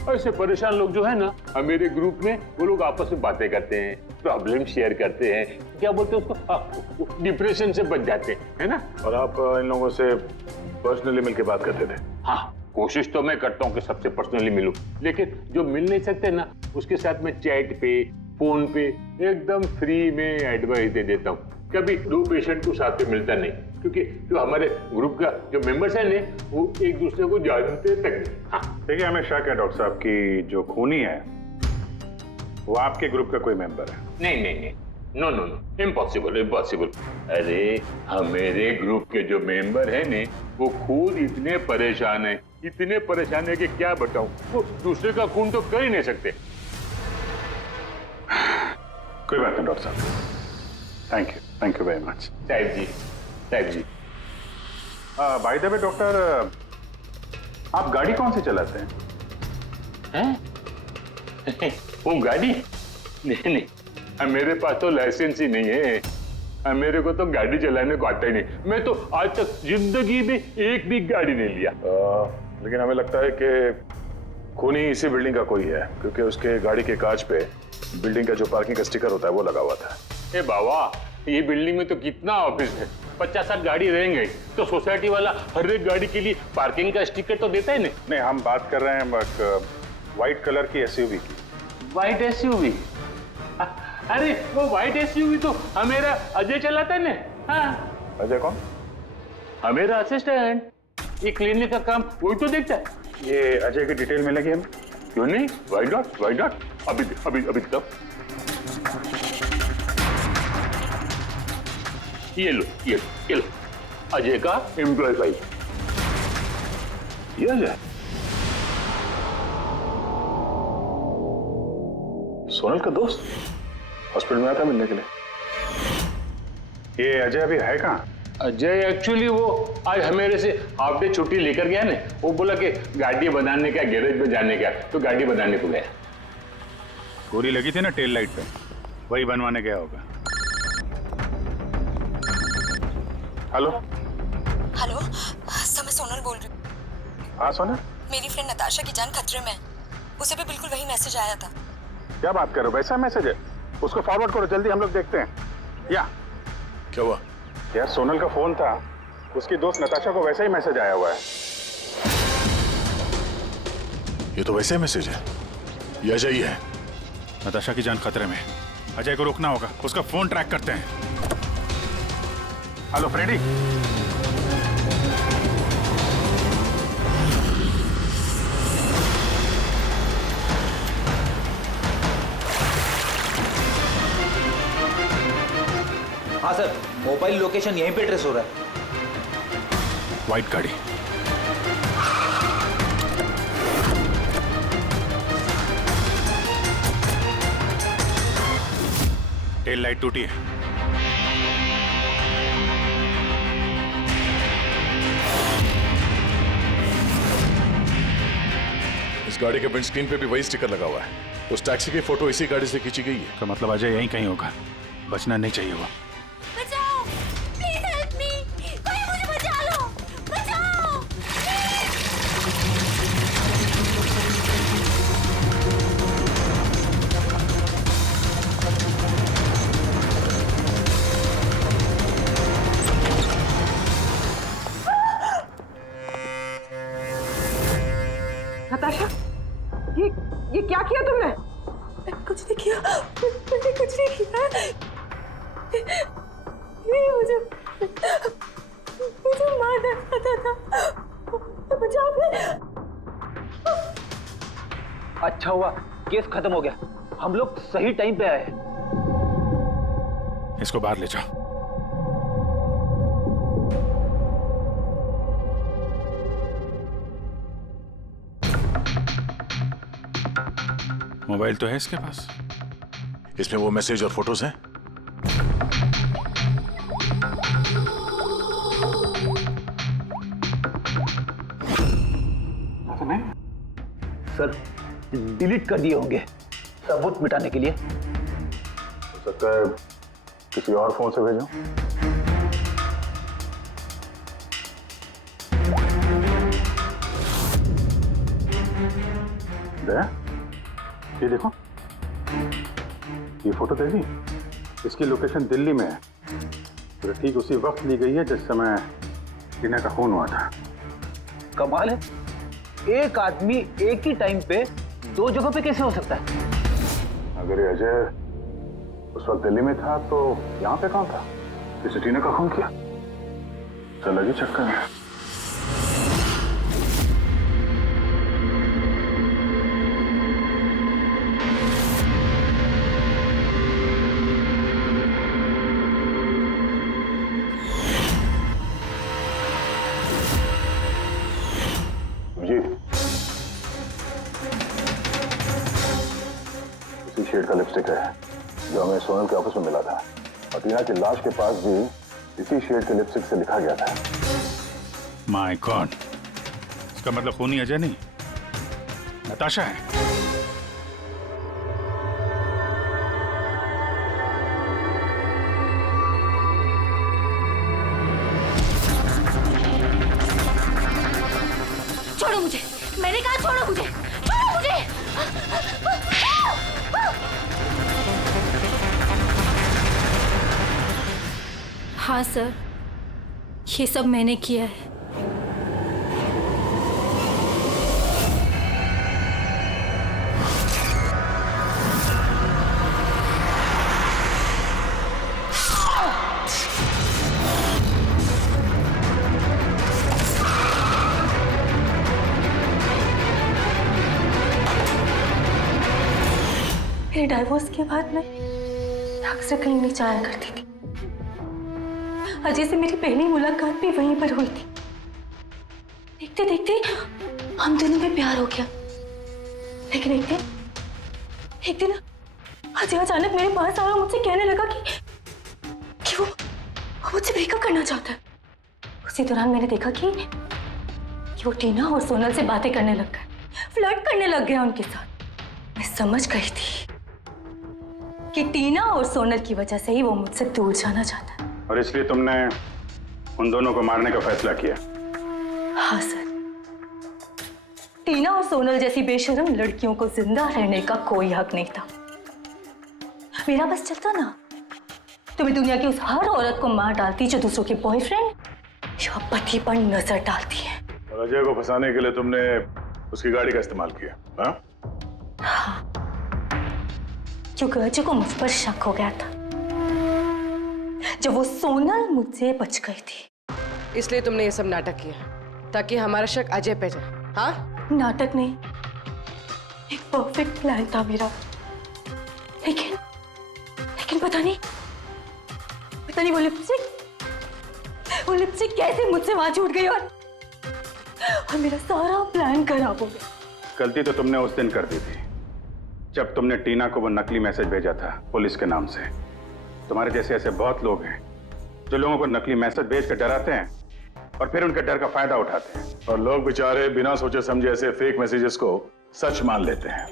ऐसे परेशान लोग जो है ना मेरे ग्रुप में, वो लोग आपस में बातें करते हैं, प्रॉब्लम शेयर करते हैं, क्या बोलते हैं उसको, डिप्रेशन से बच जाते हैं, है ना। और आप इन लोगों से पर्सनली मिलकर बात करते थे? हाँ, कोशिश तो मैं करता हूँ कि सबसे पर्सनली मिलूं, लेकिन जो मिल नहीं सकते ना उसके साथ में चैट पे, फोन पे एकदम फ्री में एडवाइस दे देता हूँ। कभी दो पेशेंट को साथ में मिलता नहीं, क्योंकि जो हमारे ग्रुप का जो मेंबर्स है ना वो एक दूसरे को जानते तक नहीं। हाँ, देखिए, हमें शक है डॉक्टर साहब की जो खूनी है वो आपके ग्रुप का कोई मेंबर है। नहीं नहीं नहीं, no no no, impossible impossible. अरे हमारे ग्रुप के जो मेंबर है ने वो खुद इतने परेशान है कि क्या बताऊं, वो दूसरे का खून तो कर ही नहीं सकते। कोई बात नहीं डॉक्टर साहब, थैंक यू वेरी मच। साहिब जी। बाय द वे डॉक्टर, आप गाड़ी कौन सी चलाते हैं? वो गाड़ी? नहीं, मेरे पास तो लाइसेंस ही नहीं है। मेरे को तो गाड़ी चलाने को आता ही नहीं। मैं तो आज तक जिंदगी में एक भी गाड़ी नहीं लिया। लेकिन हमें लगता है कि खूनी इसी बिल्डिंग का कोई है, क्योंकि उसके गाड़ी के कांच पे बिल्डिंग का जो पार्किंग का स्टिकर होता है वो लगा हुआ था। बाबा, ये बिल्डिंग में तो कितना ऑफिस है, 50-60 गाड़ी रहेंगे, तो सोसाइटी वाला हर एक गाड़ी के लिए पार्किंग का स्टिकर तो देता है नहीं, हम बात कर रहे हैं व्हाइट कलर की एसयूवी की। White SUV? अरे वो व्हाइट एसयूवी तो हमेरा अजय चलाता है ना। हाँ। अजय कौन? हमेरा असिस्टेंट, ये क्लिनिक का काम वही तो देखता है। ये अजय की डिटेल मिलेगी हमें? क्यों नहीं, व्हाई नॉट। अभी तक ये लो अजय का एम्प्लॉय फाइल। ये अजय सोनल का दोस्त हॉस्पिटल में आता मिलने के लिए। ये अजय अभी है कहाँ? अजय एक्चुअली वो आज हमेरे से हाफ डे छुट्टी लेकर गया ना। वो बोला कि गाड़ी बनाने का, गैरेज में जाने का, तो गाड़ी बनाने को गया। गोली लगी थी ना टेल लाइट पे, वही बनवाने गया होगा। हेलो सर, मैं सोनल बोल रही हूँ। हाँ सोनल, मेरी फ्रेंड नताशा की जान खतरे में है। उसे भी बिल्कुल वही मैसेज आया था। क्या बात कर रहे हो? वैसा मैसेज है? उसको फॉरवर्ड करो जल्दी, हम लोग देखते हैं। क्या हुआ? यार सोनल का फोन था, उसकी दोस्त नताशा को वैसा ही मैसेज आया हुआ है। ये तो वैसे ही मैसेज है, ये अजय ही है। नताशा की जान खतरे में, अजय को रोकना होगा, उसका फोन ट्रैक करते हैं। Hello Freddie. हाँ सर, मोबाइल लोकेशन यहीं पे ट्रेस हो रहा है। व्हाइट गाड़ी। टेल लाइट टूटी है। इस गाड़ी के विंडस्क्रीन पे भी वही स्टिकर लगा हुआ है। उस टैक्सी की फोटो इसी गाड़ी से खींची गई है। तो मतलब अजय यहीं कहीं होगा, बचना नहीं चाहिए वो। बचाओ, प्लीज हेल्प मी, कोई मुझे बचा लो, बचाओ। नताशा, ये क्या किया तुमने? कुछ नहीं किया, मैंने कुछ नहीं किया। ये मुझे मारना चाहता था। बचाओ अपने। अच्छा हुआ केस खत्म हो गया, हम लोग सही टाइम पे आए। इसको बाहर ले जाओ। मोबाइल तो है इसके पास। इसमें वो मैसेज और फोटोज हैं। सर डिलीट कर दिए होंगे सबूत मिटाने के लिए। हो सकता है किसी और फोन से भेजो। ये देखो, ये फोटो देखी, इसकी लोकेशन दिल्ली में है। तो ठीक उसी वक्त ली गई है जिस समय टीना का खून हुआ था। कमाल है, एक आदमी एक ही टाइम पे दो जगहों पे कैसे हो सकता है? अगर ये अजय उस वक्त दिल्ली में था तो यहाँ पे कौन था? किसी टीना का खून किया? चल लगी चक्कर में। शेड का लिपस्टिक है जो हमें सोनल के ऑफिस में मिला था, और टीना की लाश के पास भी इसी शेड के लिपस्टिक से लिखा गया था। माय गॉड, इसका मतलब खूनी अजय नहीं, नताशा है। छोड़ो मुझे, मैंने कहा छोड़ो मुझे, छोड़ो मुझे। हाँ सर, ये सब मैंने किया है। मेरे डाइवोर्स के बाद मैं अक्सर कहीं नहीं जाया करती थी। अजय से मेरी पहली मुलाकात भी वहीं पर हुई थी। देखते देखते हम दोनों में प्यार हो गया। लेकिन एक दिन अजय अचानक मेरे पास आया और मुझसे कहने लगा कि वो मुझसे ब्रेकअप करना चाहता है। उसी दौरान मैंने देखा कि वो टीना और सोनल से बातें करने लग गया, फ्लर्ट करने लग गया उनके साथ। मैं समझ गई थी कि टीना और सोनल की वजह से ही वो मुझसे दूर जाना चाहता है। और इसलिए तुमने उन दोनों को मारने का फैसला किया? हाँ सर, टीना और सोनल जैसी बेशर्म लड़कियों को जिंदा रहने का कोई हक नहीं था। मेरा बस चलता ना तो मैं दुनिया की उस हर औरत को मार डालती जो दूसरों के बॉयफ्रेंड या पति पर नजर डालती है। और अजय को फंसाने के लिए तुमने उसकी गाड़ी का इस्तेमाल किया? हाँ, क्योंकि अजय को मुझ पर शक हो गया था जब वो सोनल मुझसे बच गई थी। इसलिए तुमने ये सब नाटक किया ताकि हमारा शक अजय पे जाए? हाँ, नाटक नहीं, एक परफेक्ट प्लान था मेरा। लेकिन पता नहीं वो लिपस्टिक कैसे मुझसे वहां छूट गई और मेरा सारा प्लान खराब हो गया। गलती तो तुमने उस दिन कर दी थी जब तुमने टीना को वो नकली मैसेज भेजा था पुलिस के नाम से। तुम्हारे जैसे ऐसे बहुत लोग हैं जो लोगों को नकली मैसेज भेज कर डराते हैं और फिर उनके डर का फायदा उठाते हैं। और लोग बेचारे बिना सोचे समझे ऐसे फेक मैसेजेस को सच मान लेते हैं।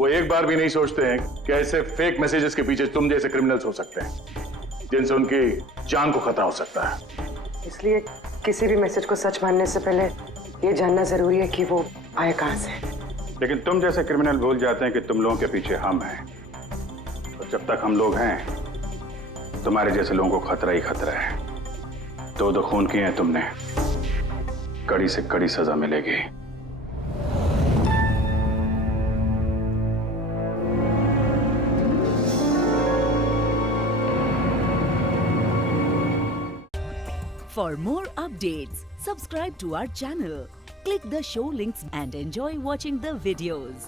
वो एक बार भी नहीं सोचते हैं कि ऐसे फेक मैसेजेस के पीछे तुम जैसे क्रिमिनल्स हो सकते हैं जिनसे उनकी जान को खतरा हो सकता है। इसलिए किसी भी मैसेज को सच मानने से पहले ये जानना जरूरी है कि वो आया कहां से। लेकिन तुम जैसे क्रिमिनल भूल जाते हैं कि तुम लोगों के पीछे हम हैं। और जब तक हम लोग हैं तुम्हारे जैसे लोगों को खतरा ही खतरा है। दो खून किए हैं तुमने, कड़ी से कड़ी सजा मिलेगी। For more updates, subscribe to our channel, click the show links and enjoy watching the videos.